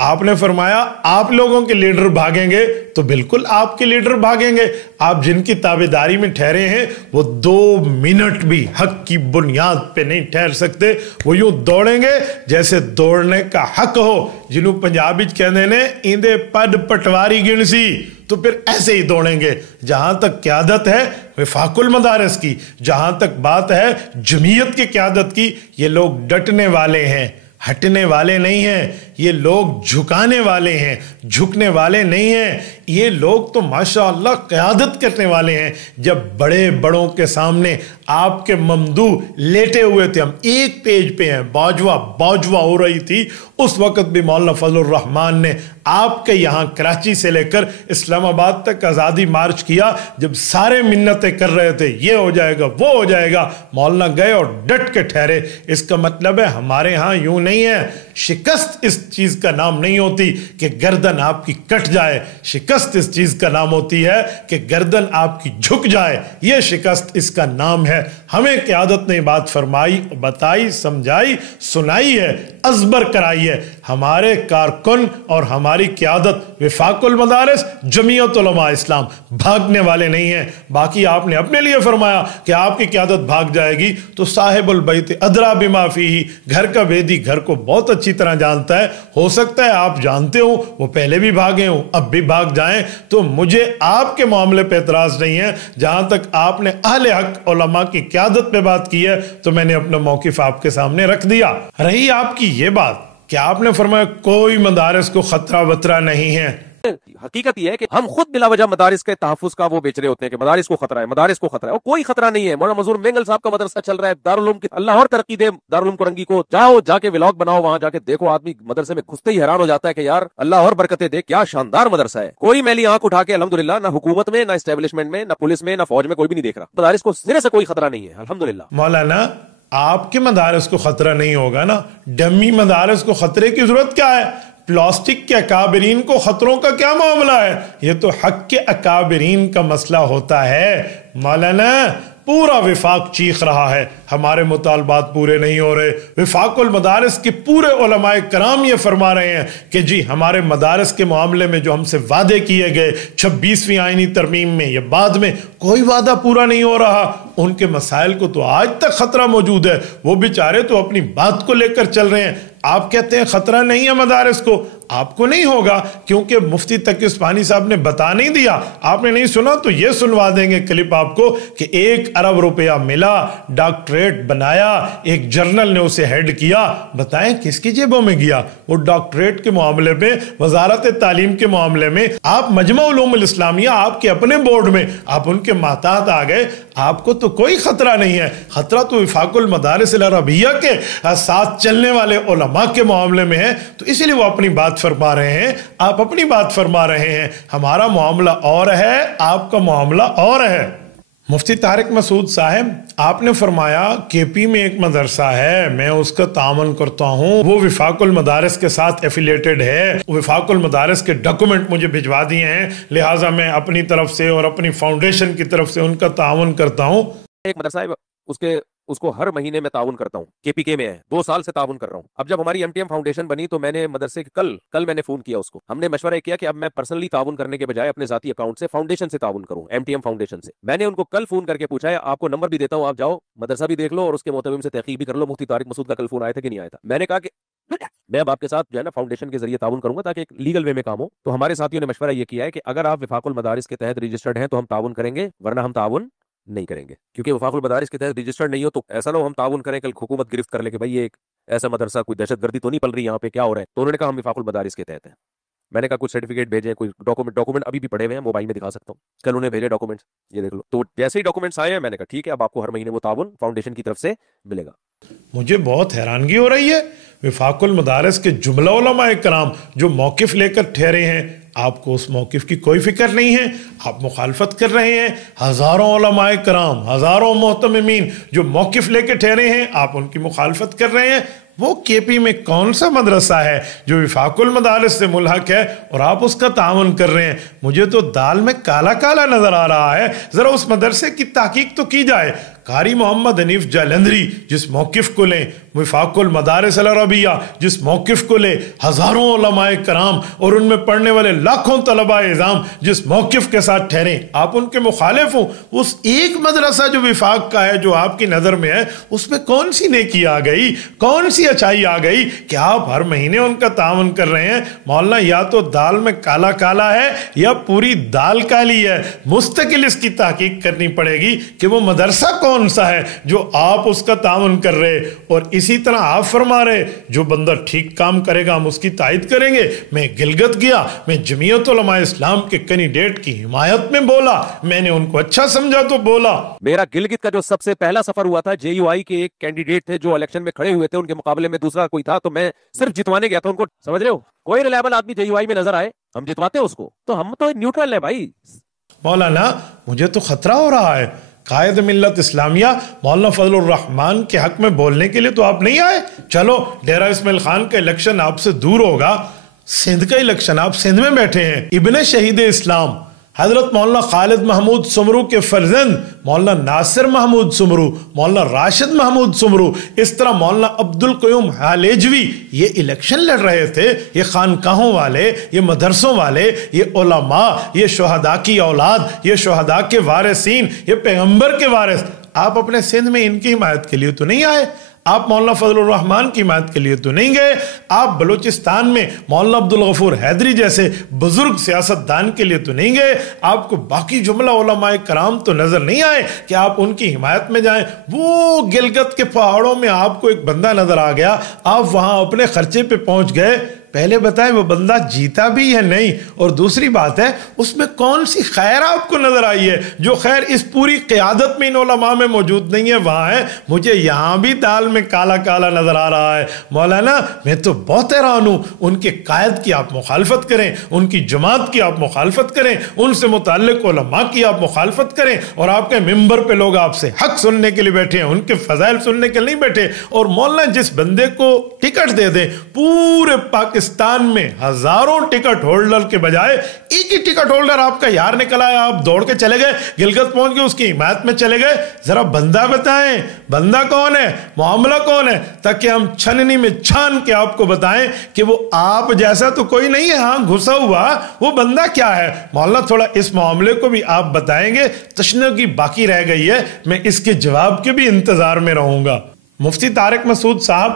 آپ نے فرمایا آپ لوگوں کے لیڈر بھاگیں گے, تو بالکل آپ کے لیڈر بھاگیں گے. آپ جن کی تابعداری میں ٹھہرے ہیں وہ 2 منٹ بھی حق کی بنیاد پہ نہیں ٹھہر سکتے. وہ یوں دوڑیں گے جیسے دوڑنے کا حق ہو. جنہوں پنجابی کہنے نے ایندے پد پٹواری گنسی, تو پھر ایسے ہی دوڑیں گے. جہاں تک قیادت ہے وفاق المدارس کی, جہاں تک بات ہے جمعیت کی قیادت کی, یہ لوگ ڈٹنے والے ہیں, ہٹنے والے نہیں ہیں. یہ لوگ جھکانے والے ہیں, جھکنے والے نہیں ہیں. یہ لوگ تو ماشاءاللہ قیادت کرنے والے ہیں. جب بڑے بڑوں کے سامنے آپ کے ممدوح لیٹے ہوئے تھے, ہم ایک پیج پہ ہیں, باجوا ہو رہی تھی, اس وقت بھی مولانا فضل الرحمان نے آپ کے یہاں کراچی سے لے کر اسلام آباد تک آزادی مارچ کیا. جب سارے منتیں کر رہے تھے یہ ہو جائے گا وہ ہو جائے گا, مولانا گئے اور ڈٹ کے ٹھہرے. اس کا مطلب ہے ہمارے ہاں یوں نہیں ہے. شکست اس چیز کا نام نہیں ہوتی کہ گردن آپ کی کٹ جائے. شکست اس چیز کا نام ہوتی ہے کہ گردن آپ کی جھک جائے. یہ شکست اس کا نام ہے. ہمیں قیادت نے بات فرمائی, بتائی, سمجھائی, سنائی ہے, ازبر کرائی ہے. ہمارے کارکن اور ہماری قیادت وفاق المدارس جمعیت علماء اسلام بھاگنے والے نہیں ہیں. باقی آپ نے اپنے لیے فرمایا کہ آپ کی قیادت بھاگ جائے گی, تو صاحب البیت ادرا بما فیہ, گھر کا بیدی گھر کو بہت اچھی طرح جانتا ہے. ہو سکتا ہے آپ جانتے ہو وہ پہلے بھی بھاگے ہوں, اب بھی بھاگ جائیں. تو مجھے آپ کے معاملے پہ اعتراض نہیں ہے. جہاں تک آپ نے اہل حق علماء کی قیادت پہ بات کی ہے تو میں نے اپنا موقف آپ کے سامنے رکھ دیا. رہی آپ کی یہ بات کہ آپ نے فرمایا کوئی مدارس کو خطرہ وطرہ نہیں ہے, حقیقت یہ ہے کہ ہم خود بلا وجہ مدارس کے تحفظ کا وہ بیچ رہے ہوتے ہیں کہ مدارس کو خطرہ ہے, مدارس کو خطرہ ہے. اور کوئی خطرہ نہیں ہے. مولانا منظور مینگل صاحب کا مدرسہ چل رہا ہے دارالعلوم کی, اللہ اور ترقی دے دارالعلوم کرنگی کو. جاؤ جا کے ولاگ بناؤ, وہاں جا کے دیکھو, آدمی مدرسے میں گھستے ہی حیران ہو جاتا ہے کہ یار اللہ اور برکتیں دے, کیا شاندار مدرسہ ہے. کوئی میلی آنکھ اٹھا کے الحمدللہ نہ حکومت میں, نہ اسٹیبلشمنٹ میں, نہ پولیس میں, نہ فوج میں کوئی بھی نہیں دیکھ رہا. مدارس کو سرے سے کوئی خطرہ نہیں ہے الحمدللہ. مولانا آپ کے مدارس کو خطرہ نہیں ہوگا نا, ڈمی مدارس کو خطرے کی ضرورت کیا ہے؟ پلاسٹک کے اکابرین کو خطروں کا کیا معاملہ ہے؟ یہ تو حق کے اکابرین کا مسئلہ ہوتا ہے. مولانا پورا وفاق چیخ رہا ہے ہمارے مطالبات پورے نہیں ہو رہے. وفاق المدارس کے پورے علماء کرام یہ فرما رہے ہیں کہ جی ہمارے مدارس کے معاملے میں جو ہم سے وعدے کیے گئے 26ویں آئینی ترمیم میں یا بعد میں, کوئی وعدہ پورا نہیں ہو رہا. ان کے مسائل کو تو آج تک خطرہ موجود ہے. وہ بیچارے تو اپنی بات کو لے کر چل رہے ہیں. آپ کہتے ہیں خطرہ نہیں ہے مدارس کو, آپ کو نہیں ہوگا کیونکہ مفتی تقی عثمانی صاحب نے بتا نہیں دیا. آپ نے نہیں سنا تو یہ سنوا دیں گے کلپ آپ کو کہ 1 ارب روپیہ ملا, ڈاکٹریٹ بنایا, ایک جرنل نے اسے ہیڈ کیا. بتائیں کس کی جیبوں میں گیا وہ ڈاکٹریٹ کے معاملے میں, وزارت تعلیم کے معاملے میں. آپ مجمع علوم الاسلامیہ آپ کے اپنے بورڈ میں آپ ان کے ماتحت آ گئے. آپ کو تو کوئی خطرہ نہیں ہے. خطرہ تو وفاق المدارس العربیہ کے ساتھ چلنے والے علماء کے معاملے میں ہے. تو اسی لیے وہ اپنی بات فرما رہے ہیں, آپ اپنی بات فرما رہے ہیں. ہمارا معاملہ اور ہے, آپ کا معاملہ اور ہے. مفتی طارق مسعود صاحب, آپ نے فرمایا کے پی میں ایک مدرسہ ہے, میں اس کا تعاون کرتا ہوں, وہ وفاق المدارس کے ساتھ ایفیلیٹڈ ہے. وفاق المدارس کے ڈاکومنٹ مجھے بھجوا دیے ہیں, لہٰذا میں اپنی طرف سے اور اپنی فاؤنڈیشن کی طرف سے ان کا تعاون کرتا ہوں. ایک مدرسہ ہے اس کو ہر مہینے میں تعاون کرتا ہوں, کے پی کے میں ہے, 2 سال سے تعاون کر رہا ہوں. اب جب ہماری MTM فاؤنڈیشن بنی تو میں نے مدرسے کے کل میں نے فون کیا اس کو, ہم نے مشورہ کیا کہ اب میں پرسنلی تعاون کرنے کے بجائے اپنے ذاتی اکاؤنٹ سے فاؤنڈیشن سے تعاون کروں, MTM فاؤنڈیشن سے. میں نے ان کو کل فون کر کے پوچھا ہے, آپ کو نمبر بھی دیتا ہوں, آپ جاؤ مدرسہ بھی دیکھ لو اور اس کے محتویم سے تحقیق بھی کر لو. مفتی طارق مسعود کا کل فون آیا تھا کہ نہیں آیا تھا. میں نے کہا کہ میں اب آپ کے ساتھ جو ہے نا فاؤنڈیشن کے ذریعے تعاون کروں گا تاکہ ایک لیگل وے میں کام ہو. تو ہمارے ساتھیوں نے مشورہ یہ کیا ہے کہ اگر آپ وفاق المدارس کے تحت رجسٹرڈ ہیں تو ہم تعاون کریں گے, ورنہ ہم تعاون نہیں کریں گے. کیونکہ وفاق المدارس کے تحت رجسٹرڈ نہیں ہو تو ایسا نہ ہو ہم تعاون کریں کل حکومت گرفت کر لے کہ بھائی یہ ایک ایسا مدرسہ, کوئی دہشت گردی تو نہیں پل رہی یہاں پہ, کیا ہو رہا ہے. تو انہوں نے کہا ہم وفاق المدارس کے تحت ہیں. میں نے کہا کچھ سرٹیفکیٹ بھیجیں, کوئی ڈاکومنٹ ابھی بھی پڑے ہوئے ہیں, موبائل میں دکھا سکتا ہوں. کل انہیں بھیجے ڈاکومنٹس, یہ دیکھ لو. تو جیسے ہی ڈاکومنٹس آئے ہیں میں نے کہا ٹھیک ہے, اب آپ کو ہر مہینے وہ تعاون فاؤنڈیشن کی طرف سے ملے گا. مجھے بہت حیرانگی ہو رہی ہے, وفاق المدارس کے جملہ علماء کرام جو موقف لے کر ٹھہرے ہیں, آپ کو اس موقف کی کوئی فکر نہیں ہے، آپ مخالفت کر رہے ہیں۔ ہزاروں علماء کرام، ہزاروں محتممین جو موقف لے کے ٹھہرے ہیں، آپ ان کی مخالفت کر رہے ہیں۔ وہ کے پی میں کون سا مدرسہ ہے جو وفاق المدارس سے ملحق ہے اور آپ اس کا تعاون کر رہے ہیں؟ مجھے تو دال میں کالا کالا نظر آ رہا ہے، ذرا اس مدرسے کی تحقیق تو کی جائے۔ قاری محمد حنیف جالندری جس موقف کو لیں، وفاق المدارس العربیہ جس موقف کو لے، ہزاروں علماء کرام اور ان میں پڑھنے والے لاکھوں طلباء اعظام جس موقف کے ساتھ ٹھہریں، آپ ان کے مخالف ہوں۔ اس ایک مدرسہ جو وفاق کا ہے، جو آپ کی نظر میں ہے، اس میں کون سی نیکی آ گئی، کون سی اچھائی آ گئی کہ آپ ہر مہینے ان کا تعاون کر رہے ہیں؟ مولانا یا تو دال میں کالا کالا ہے یا پوری دال کالی ہے۔ مستقل اس کی تحقیق کرنی پڑے گی کہ وہ مدرسہ کون سا ہے جو آپ اس کا تعاون کر رہے، اور اسی طرح آپ فرما رہے جو بندہ ٹھیک کام کرے گا ہم اس کی تائید کریں گے۔ میں گلگت گیا، میں جمعیت علماء اسلام کے کینڈیڈیٹ کی حمایت میں بولا، میں نے ان کو اچھا سمجھا تو بولا۔ میرا گلگت کا جو سب سے پہلا سفر ہوا تھا، جے یو آئی کے ایک کینڈیڈیٹ تھے جو الیکشن میں کھڑے ہوئے تھے، ان کے مقابلے میں دوسرا کوئی تھا، تو میں صرف جتوانے گیا تھا ان کو۔ سمجھ رہے ہو، کوئی ریلائبل آدمی جے یو آئی میں نظر آئے ہم جتواتے ہیں اس کو، تو ہم تو نیوٹرل ہیں بھائی۔ مولانا مجھے تو خطرہ ہو رہا ہے، قائد ملت اسلامیہ مولانا فضل الرحمان کے حق میں بولنے کے لیے تو آپ نہیں آئے۔ چلو ڈیرہ اسماعیل خان کا الیکشن آپ سے دور ہوگا، سندھ کا الیکشن، آپ سندھ میں بیٹھے ہیں۔ ابن شہید اسلام حضرت مولانا خالد محمود سمرو کے فرزند مولانا ناصر محمود سمرو، مولانا راشد محمود سمرو، اس طرح مولانا عبد القیوم حالیجوی، یہ الیکشن لڑ رہے تھے۔ یہ خانقاہوں والے، یہ مدرسوں والے، یہ علماء، یہ شہداء کی اولاد، یہ شہداء کے وارثین، یہ پیغمبر کے وارث، آپ اپنے سندھ میں ان کی حمایت کے لیے تو نہیں آئے؟ آپ مولانا فضل الرحمان کی حمایت کے لیے تو نہیں گئے؟ آپ بلوچستان میں مولانا عبدالغفور حیدری جیسے بزرگ سیاستدان کے لیے تو نہیں گئے؟ آپ کو باقی جملہ علماء کرام تو نظر نہیں آئے کہ آپ ان کی حمایت میں جائیں؟ وہ گلگت کے پہاڑوں میں آپ کو ایک بندہ نظر آ گیا، آپ وہاں اپنے خرچے پہ پہنچ گئے۔ پہلے بتائیں وہ بندہ جیتا بھی ہے نہیں، اور دوسری بات ہے اس میں کون سی خیر آپ کو نظر آئی ہے جو خیر اس پوری قیادت میں ان علماء میں موجود نہیں ہے، وہاں ہے؟ مجھے یہاں بھی دال میں کالا کالا نظر آ رہا ہے۔ مولانا میں تو بہت حیران ہوں، ان کے قائد کی آپ مخالفت کریں، ان کی جماعت کی آپ مخالفت کریں، ان سے متعلق علماء کی آپ مخالفت کریں، اور آپ کے ممبر پہ لوگ آپ سے حق سننے کے لیے بیٹھے ہیں، ان کے فضائل سننے کے لیے نہیں بیٹھے۔ اور مولانا جس بندے کو ٹکٹ دے دیں، پورے پاکستان میں ہزاروں ٹکٹ ہولڈر کے بجائے ایک ہی ٹکٹ ہولڈر آپ کا یار نکل آیا، آپ دوڑ کے چلے گئے، گلگت پہنچ کے اس کی حمایت میں چلے گئے۔ ذرا بندہ بتائیں، بندہ کون ہے، معاملہ کون ہے، تاکہ ہم چھننی میں چھان کے آپ کو بتائیں کہ وہ آپ جیسا تو کوئی نہیں ہے، ہاں گھسا ہوا وہ بندہ کیا ہے۔ مولانا تھوڑا اس معاملے کو بھی آپ بتائیں گے، تشنگی باقی رہ گئی ہے، میں اس کے جواب کے بھی انتظار میں رہوں گا۔ مفتی طارق مسعود صاحب،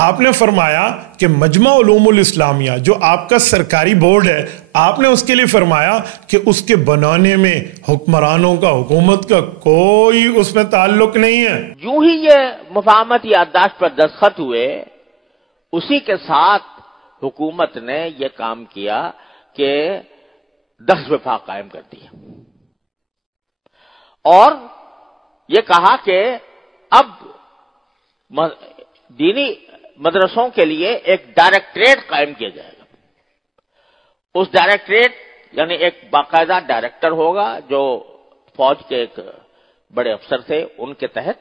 آپ نے فرمایا کہ مجمع علوم الاسلامیہ جو آپ کا سرکاری بورڈ ہے، آپ نے اس کے لیے فرمایا کہ اس کے بنانے میں حکمرانوں کا، حکومت کا کوئی اس میں تعلق نہیں ہے۔ یوں ہی یہ مفاہمت یادداشت پر دستخط ہوئے، اسی کے ساتھ حکومت نے یہ کام کیا کہ 10 وفاق قائم کر دیا، اور یہ کہا کہ اب دینی مدرسوں کے لیے ایک ڈائریکٹریٹ قائم کیا جائے گا۔ اس ڈائریکٹریٹ یعنی ایک باقاعدہ ڈائریکٹر ہوگا جو فوج کے ایک بڑے افسر تھے ان کے تحت،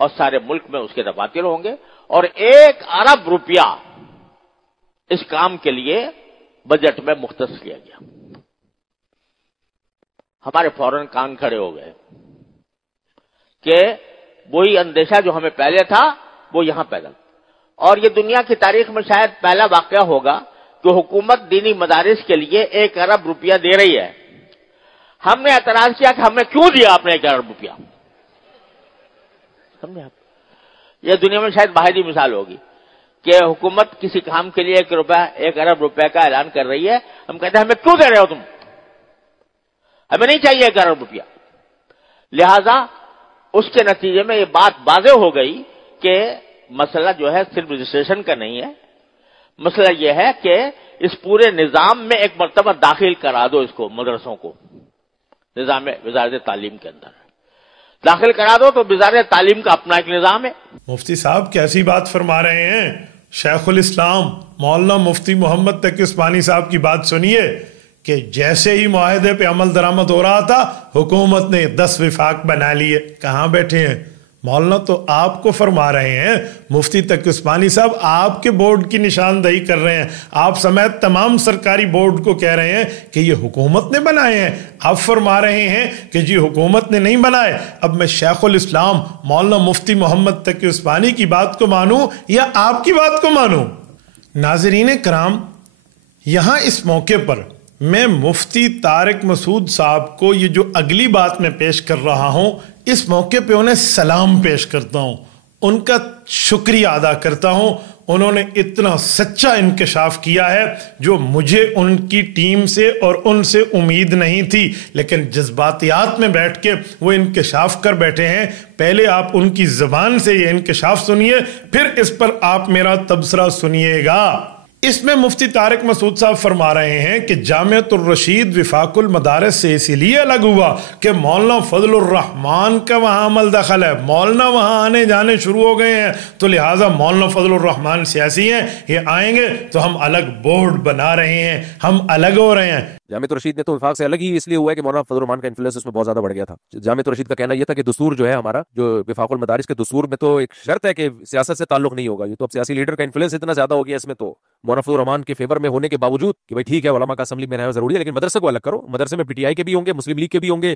اور سارے ملک میں اس کے دفاتر ہوں گے، اور 1 ارب روپیہ اس کام کے لیے بجٹ میں مختص کیا گیا۔ ہمارے فوراً کان کھڑے ہو گئے کہ وہی اندیشہ جو ہمیں پہلے تھا وہ یہاں پیدا، اور یہ دنیا کی تاریخ میں شاید پہلا واقعہ ہوگا کہ حکومت دینی مدارس کے لیے 1 ارب روپیہ دے رہی ہے۔ ہم نے اعتراض کیا کہ ہمیں کیوں دیا آپ نے 1 ارب روپیہ؟ سمجھے آپ؟ یہ دنیا میں شاید واحد ہی مثال ہوگی کہ حکومت کسی کام کے لیے 1 ارب روپے کا اعلان کر رہی ہے، ہم کہتے ہیں ہمیں کیوں دے رہے ہو تم؟ ہمیں نہیں چاہیے 1 ارب روپیہ۔ لہذا اس کے نتیجے میں یہ بات واضح ہو گئی کہ مسئلہ جو ہے صرف رجسٹریشن کا نہیں ہے، مسئلہ یہ ہے کہ اس پورے نظام میں ایک مرتبہ داخل کرا دو، اس کو مدرسوں کو نظام وزارت تعلیم کے اندر داخل کرا دو، تو وزارت تعلیم کا اپنا ایک نظام ہے۔ مفتی صاحب کیسی بات فرما رہے ہیں؟ شیخ الاسلام مولانا مفتی محمد تقی عثمانی صاحب کی بات سنیے کہ جیسے ہی معاہدے پہ عمل درآمد ہو رہا تھا حکومت نے 10 وفاق بنا لیے. کہاں بیٹھے ہیں مولانا؟ تو آپ کو فرما رہے ہیں. مفتی تقی عثمانی صاحب آپ کے بورڈ کی نشاندہی کر رہے ہیں. آپ سمیت تمام سرکاری بورڈ کو کہہ رہے ہیں کہ یہ حکومت نے بنائے ہیں. آپ فرما رہے ہیں کہ جی حکومت نے نہیں بنائے. اب میں شیخ الاسلام مولانا مفتی محمد تقی عثمانی کی بات کو مانوں یا آپ کی بات کو مانوں؟ ناظرین کرام، یہاں اس موقع پر میں مفتی طارق مسعود صاحب کو یہ جو اگلی بات میں پیش کر رہا ہوں اس موقع پہ انہیں سلام پیش کرتا ہوں، ان کا شکریہ ادا کرتا ہوں. انہوں نے اتنا سچا انکشاف کیا ہے جو مجھے ان کی ٹیم سے اور ان سے امید نہیں تھی، لیکن جذباتیات میں بیٹھ کے وہ انکشاف کر بیٹھے ہیں. پہلے آپ ان کی زبان سے یہ انکشاف سنیے، پھر اس پر آپ میرا تبصرہ سنیے گا. اس میں مفتی طارق مسعود صاحب فرما رہے ہیں کہ جامعۃ الرشید وفاق المدارس سے اسی لیے الگ ہوا کہ مولانا فضل الرحمان کا وہاں عمل دخل ہے. مولانا وہاں آنے جانے شروع ہو گئے ہیں، تو لہٰذا مولانا فضل الرحمان سیاسی ہیں، یہ آئیں گے تو ہم الگ بورڈ بنا رہے ہیں، ہم الگ ہو رہے ہیں. جامعۃ الرشید نے تو وفاق سے الگ ہی اس لیے ہوا ہے کہ مولانا فضل الرحمان کا انفلوئنس اس میں بہت زیادہ بڑھ گیا تھا. جامعۃ الرشید کا کہنا یہ تھا کہ دستور جو ہے ہمارا، جو وفاق المدارس کے دستور میں تو ایک شرط ہے کہ سیاست سے تعلق نہیں ہوگا. یہ تو اب سیاسی لیڈر کا انفلوئنس اتنا زیادہ ہو گیا اس میں، تو مولانا فضل الرحمان کے فیور میں ہونے کے باوجود کہ بھائی ٹھیک ہے علماء کا اسمبلی میں رہنا ضروری ہے لیکن مدرسے کو الگ کرو. مدرسے میں پی ٹی آئی کے بھی ہوں گے، مسلم لیگ کے بھی ہوں گے،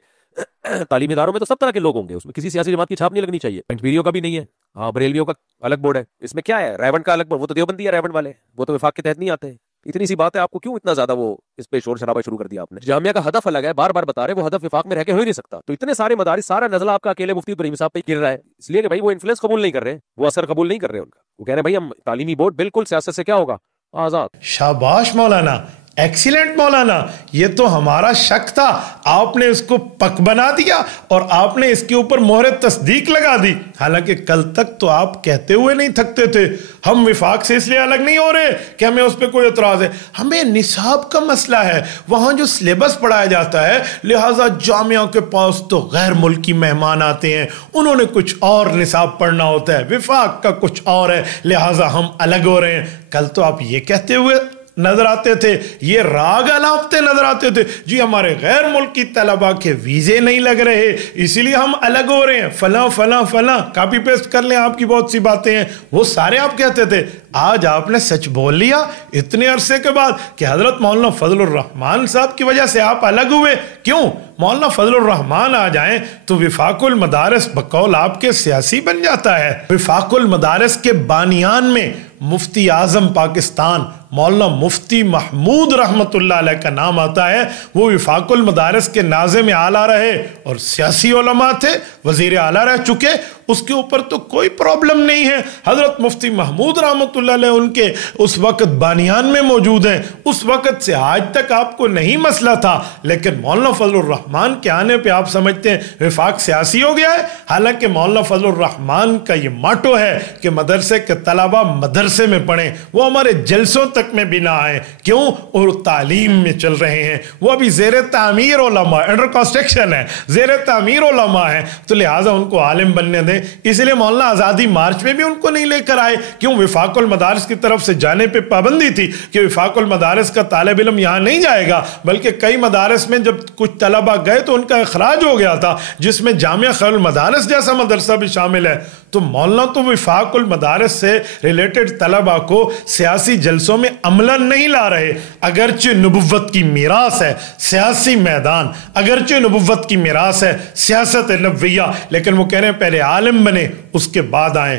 تعلیمی اداروں میں تو سب طرح کے لوگ ہوں گے، اس میں کسی سیاسی جماعت کی چھاپ نہیں لگنی چاہیے. پنجبیریوں کا بھی نہیں ہے، ہاں بریلویوں کا الگ بورڈ ہے. اس میں کیا ہے؟ ریونڈ کا الگ بورڈ، وہ تو دیوبندی ہے ریونڈ والے، وہ تو وفاق کے تحت نہیں آتے. اتنی سی بات ہے، آپ کو کیوں اتنا زیادہ وہ اس پہ شور شرابہ شروع کر دیا آپ نے؟ جامعہ کا ہدف الگ ہے، بار بار بتا رہے، وہ ہدف وفاق میں رہ کے ہو ہی نہیں سکتا. تو اتنے سارے مدارس، سارا نزلہ آپ کا اکیلے مفتی ابراہیم صاحب پہ گر رہا ہے، اس لیے کہ بھائی وہ انفلوئنس قبول نہیں کر رہے، وہ اثر قبول نہیں کر رہے ان کا. وہ کہہ رہے ہیں بھائی ہم تعلیمی بورڈ بالکل سیاست سے کیا ہوگا، آزاد. شاباش مولانا، ایکسیلنٹ مولانا. یہ تو ہمارا شک تھا، آپ نے اس کو پک بنا دیا اور آپ نے اس کے اوپر مہر تصدیق لگا دی. حالانکہ کل تک تو آپ کہتے ہوئے نہیں تھکتے تھے ہم وفاق سے اس لیے الگ نہیں ہو رہے کہ ہمیں اس پہ کوئی اعتراض ہے، ہمیں نصاب کا مسئلہ ہے، وہاں جو سلیبس پڑھایا جاتا ہے، لہٰذا جامعہ کے پاس تو غیر ملکی مہمان آتے ہیں، انہوں نے کچھ اور نصاب پڑھنا ہوتا ہے، وفاق کا کچھ اور ہے، لہٰذا ہم الگ ہو رہے ہیں. کل تو آپ یہ کہتے ہوئے نظر آتے تھے، یہ راگ الاپتے نظر آتے تھے، جی ہمارے غیر ملکی طلباء کے ویزے نہیں لگ رہے اسی لیے ہم الگ ہو رہے ہیں، فلاں فلاں فلاں. کاپی پیسٹ کر لیں، آپ کی بہت سی باتیں ہیں وہ سارے آپ کہتے تھے. آج آپ نے سچ بول لیا اتنے عرصے کے بعد کہ حضرت مولانا فضل الرحمان صاحب کی وجہ سے آپ الگ ہوئے. کیوں؟ مولانا فضل الرحمان آ جائیں تو وفاق المدارس بقول آپ کے سیاسی بن جاتا ہے. وفاق المدارس کے بانیان میں مفتی اعظم پاکستان مولانا مفتی محمود رحمت اللہ علیہ کا نام آتا ہے. وہ وفاق المدارس کے ناظم اعلیٰ رہے اور سیاسی علماء تھے، وزیر اعلیٰ رہ چکے، اس کے اوپر تو کوئی پرابلم نہیں ہے. حضرت مفتی محمود رحمت اللہ علیہ ان کے اس وقت بانیان میں موجود ہیں، اس وقت سے آج تک آپ کو نہیں مسئلہ تھا. لیکن مولانا فضل الرحمان کے آنے پہ آپ سمجھتے ہیں وفاق سیاسی ہو گیا ہے. حالانکہ مولانا فضل الرحمان کا یہ ماٹو ہے کہ مدرسے کے طلبہ مدرسے میں پڑھیں، وہ ہمارے جلسوں تک میں بھی نہ آئیں. کیوں؟ اور تعلیم میں چل رہے ہیں، وہ ابھی زیر تعمیر علماء، انڈر کنسٹرکشن ہے، زیر تعمیر علماء ہیں، تو لہٰذا ان کو عالم بننے دیں. اس لیے مولانا آزادی مارچ میں بھی ان کو نہیں لے کر آئے. کیوں؟ وفاق المدارس کی طرف سے جانے پہ پابندی تھی کہ وفاق المدارس کا طالب علم یہاں نہیں جائے گا، بلکہ کئی مدارس میں جب کچھ طلبہ گئے تو ان کا اخراج ہو گیا تھا، جس میں جامعہ خیر المدارس جیسا مدرسہ بھی شامل ہے. تو مولانا تو وفاق المدارس سے ریلیٹڈ طلبہ کو سیاسی جلسوں میں عملاً نہیں لا رہے، اگرچہ نبوت کی میراث ہے سیاسی میدان، اگرچہ نبوت کی میراث ہے سیاست نبویہ، لیکن وہ کہہ رہے ہیں پہلے عالم بنے اس کے بعد آئیں.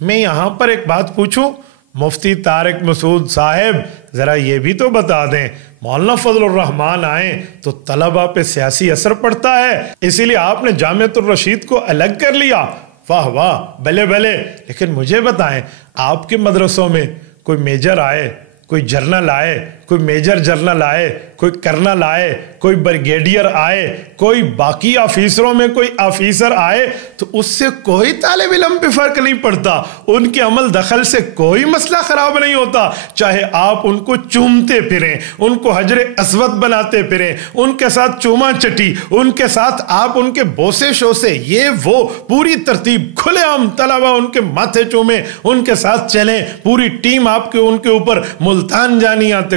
میں یہاں پر ایک بات پوچھوں، مفتی طارق مسعود صاحب ذرا یہ بھی تو بتا دیں، مولانا فضل الرحمان آئیں تو طلبہ پہ سیاسی اثر پڑتا ہے، اسی لیے آپ نے جامعۃ الرشید کو الگ کر لیا. واہ واہ، بلے بلے. لیکن مجھے بتائیں، آپ کے مدرسوں میں کوئی میجر آئے، کوئی جرنل آئے، کوئی میجر جرنل آئے، کوئی کرنل آئے، کوئی بریگیڈیئر آئے، کوئی باقی آفیسروں میں کوئی آفیسر آئے، تو اس سے کوئی طالب علم پہ فرق نہیں پڑتا، ان کے عمل دخل سے کوئی مسئلہ خراب نہیں ہوتا. چاہے آپ ان کو چومتے پھریں، ان کو حجر اسود بناتے پھریں، ان کے ساتھ چوما چٹی، ان کے ساتھ آپ ان کے بوسے شوسے، یہ وہ پوری ترتیب کھلے عام طلبہ ان کے ماتھے چومیں، ان کے ساتھ چلیں، پوری ٹیم آپ کے ان کے اوپر ملتان جانیاں تے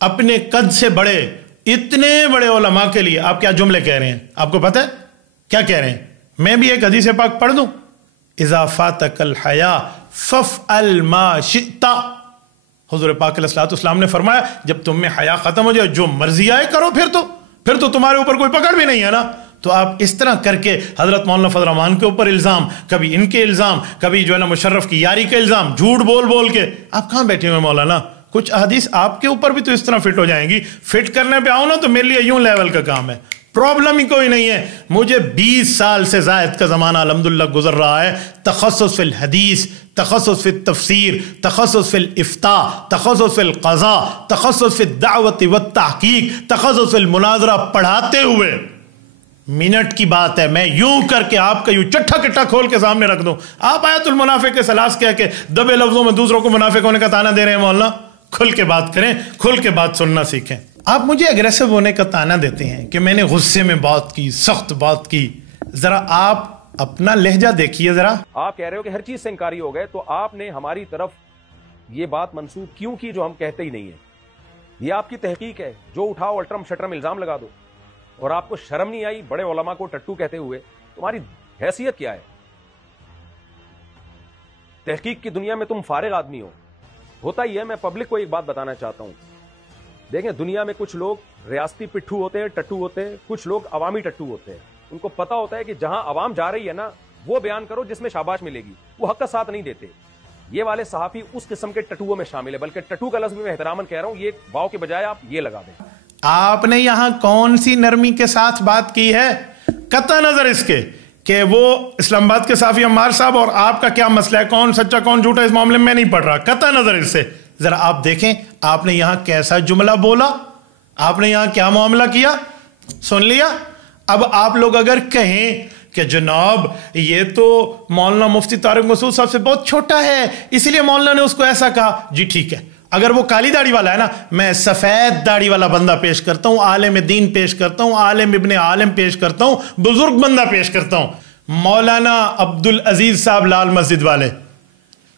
اپنے قد سے بڑے اتنے بڑے علماء کے لیے آپ کیا جملے کہہ رہے ہیں؟ آپ کو پتہ ہے کیا کہہ رہے ہیں؟ میں بھی ایک حدیث پاک پڑھ دوں، اذا فاتک الحیا فافعل ما شئت. حضور پاک علیہ السلام نے فرمایا جب تم میں حیا ختم ہو جائے جو مرضی آئے کرو، پھر تو تمہارے اوپر کوئی پکڑ بھی نہیں ہے نا. تو آپ اس طرح کر کے حضرت مولانا فضل الرحمان کے اوپر الزام، کبھی ان کے الزام، کبھی جو ہے نا مشرف کی یاری کے الزام، جھوٹ بول کے آپ کہاں بیٹھے ہوئے مولانا؟ کچھ احادیث آپ کے اوپر بھی تو اس طرح فٹ ہو جائیں گی. فٹ کرنے پہ آؤ نا تو میرے لیے یوں لیول کا کام ہے، پرابلم ہی کوئی نہیں ہے. مجھے 20 سال سے زائد کا زمانہ الحمدللہ گزر رہا ہے، تخصص فی الحدیث، تخصص فی التفسیر، تخصص فی الافتاء، تخصص فی القضاء، تخصص فی الدعوت والتحقیق، تخصص فی المناظرہ پڑھاتے ہوئے. منٹ کی بات ہے میں یوں کر کے آپ کا یوں چٹھا کٹھا کھول کے سامنے رکھ دوں، آپ آیت المنافق کے سلاس کہہ کے دبے لفظوں میں دوسروں کو منافق ہونے کا طعنہ دے رہے ہیں. مولانا کھل کے بات کریں، کھل کے بات سننا سیکھیں. آپ مجھے اگریسو ہونے کا طعنہ دیتے ہیں کہ میں نے غصے میں بات کی، سخت بات کی. ذرا آپ اپنا لہجہ دیکھیے. ذرا آپ کہہ رہے ہو کہ ہر چیز سے انکاری ہو گئے، تو آپ نے ہماری طرف یہ بات منسوخ کیوں کی جو ہم کہتے ہی نہیں ہیں؟ یہ آپ کی تحقیق ہے، جو اٹھاؤ الٹرم شٹرم الزام لگا دو. اور آپ کو شرم نہیں آئی بڑے علماء کو ٹٹو کہتے ہوئے؟ تمہاری حیثیت کیا ہے؟ تحقیق کی دنیا میں تم فارغ آدمی ہو. ہوتا ہی ہے. میں پبلک کو ایک بات بتانا چاہتا ہوں، دیکھیں دنیا میں کچھ لوگ ریاستی پٹھو ہوتے ہیں، ٹٹو ہوتے ہیں، کچھ لوگ عوامی ٹٹو ہوتے ہیں. ان کو پتا ہوتا ہے کہ جہاں عوام جا رہی ہے نا وہ بیان کرو جس میں شاباش ملے گی، وہ حق کا ساتھ نہیں دیتے. یہ والے صحافی اس قسم کے ٹٹوؤں میں شامل ہے، بلکہ ٹٹو کا لفظ میں احتراماً کہہ رہا ہوں، یہ واو کے بجائے آپ یہ لگا دیں. آپ نے یہاں کون سی نرمی کے ساتھ بات کی ہے؟ قطع نظر اس کے کہ وہ اسلام آباد کے صحافی عمار صاحب اور آپ کا کیا مسئلہ ہے، کون سچا کون جھوٹا، اس معاملے میں نہیں پڑھ رہا. قطع نظر اس سے ذرا آپ دیکھیں آپ نے یہاں کیسا جملہ بولا، آپ نے یہاں کیا معاملہ کیا، سن لیا. اب آپ لوگ اگر کہیں کہ جناب یہ تو مولانا مفتی طارق مسعود صاحب سے بہت چھوٹا ہے اس لیے مولانا نے اس کو ایسا کہا، جی ٹھیک ہے. اگر وہ کالی داڑھی والا ہے نا، میں سفید داڑھی والا بندہ پیش کرتا ہوں، عالم دین پیش کرتا ہوں، عالم ابن عالم پیش کرتا ہوں، بزرگ بندہ پیش کرتا ہوں، مولانا عبدالعزیز صاحب لال مسجد والے.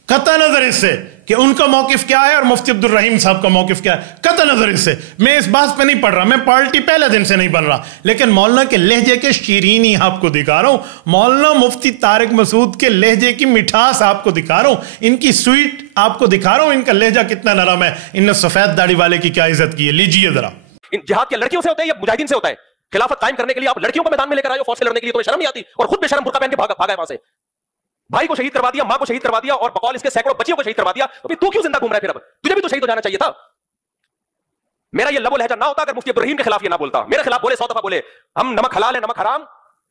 قطع نظر اس سے کہ ان کا موقف کیا ہے اور مفتی عبد الرحیم صاحب کا موقف کیا ہے، قطع نظر اس سے میں اس بات پہ نہیں پڑھ رہا، میں پارٹی پہلے دن سے نہیں بن رہا، لیکن مولانا کے لہجے کے شیرینی آپ کو دکھا رہا ہوں، مولانا مفتی طارق مسعود کے لہجے کی مٹھاس آپ کو دکھا رہا ہوں، ان کی سویٹ آپ کو دکھا رہا ہوں، ان کا لہجہ کتنا نرم ہے. ان نے سفید داڑھی والے کی کیا عزت کی ہے. لیجیے ذرا. جہاد کیا لڑکیوں سے ہوتا ہے یا مجاہدین سے ہوتا ہے؟ خلافت قائم کرنے کے لیے آپ لڑکیوں کو میدان میں لے کر آئے ہو، فوج سے لڑنے کے لیے، تمہیں شرم نہیں آتی؟ اور خود بے شرم برقع پہن کے بھاگا ہے وہاں سے. بھائی کو شہید کروا دیا، ماں کو شہید کروا دیا، اور بقول اس کے سینکڑوں بچیوں کو شہید کروا دیا، تو پھر تو کیوں زندہ گھوم رہا ہے؟ پھر اب تجھے بھی تو شہید ہو جانا چاہیے تھا. میرا یہ لب و لہجہ نہ ہوتا اگر مفتی ابراہیم کے خلاف یہ نہ بولتا. میرے خلاف بولے 100 دفعہ بولے، ہم نمک حلال ہے نمک حرام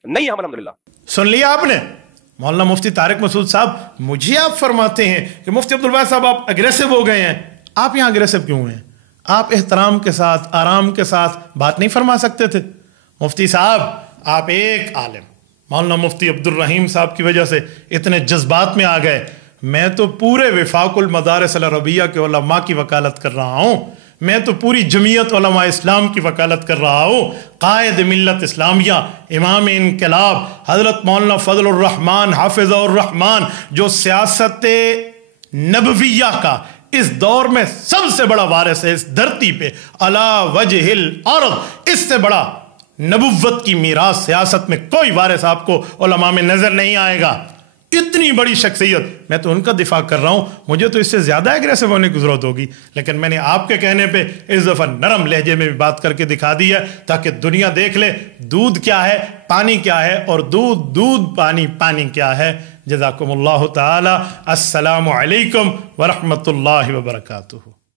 نہیں ہے ہم الحمدللہ. سن لیا آپ نے؟ مولانا مفتی طارق مسعود صاحب مجھے آپ فرماتے ہیں کہ مفتی عبدالواحد صاحب آپ اگریسو ہو گئے ہیں. آپ یہاں اگریسو کیوں ہیں؟ آپ احترام کے ساتھ آرام کے ساتھ بات نہیں فرما سکتے تھے؟ مفتی صاحب آپ ایک عالم مولانا مفتی عبد الرحیم صاحب کی وجہ سے اتنے جذبات میں آ گئے. میں تو پورے وفاق المدارس العربیہ کے علماء کی وکالت کر رہا ہوں، میں تو پوری جمعیت علماء اسلام کی وکالت کر رہا ہوں. قائد ملت اسلامیہ، امام انقلاب حضرت مولانا فضل الرحمان حافظ الرحمان، جو سیاست نبویہ کا اس دور میں سب سے بڑا وارث ہے اس دھرتی پہ علی وجہ الارض. اس سے بڑا نبوت کی میراث سیاست میں کوئی وارث آپ کو علماء میں نظر نہیں آئے گا. اتنی بڑی شخصیت، میں تو ان کا دفاع کر رہا ہوں، مجھے تو اس سے زیادہ ایگریسو ہونے کی ضرورت ہوگی، لیکن میں نے آپ کے کہنے پہ اس دفعہ نرم لہجے میں بھی بات کر کے دکھا دی ہے تاکہ دنیا دیکھ لے دودھ کیا ہے، پانی کیا ہے، اور دودھ پانی کیا ہے. جزاکم اللہ تعالی. السلام علیکم ورحمۃ اللہ وبرکاتہ.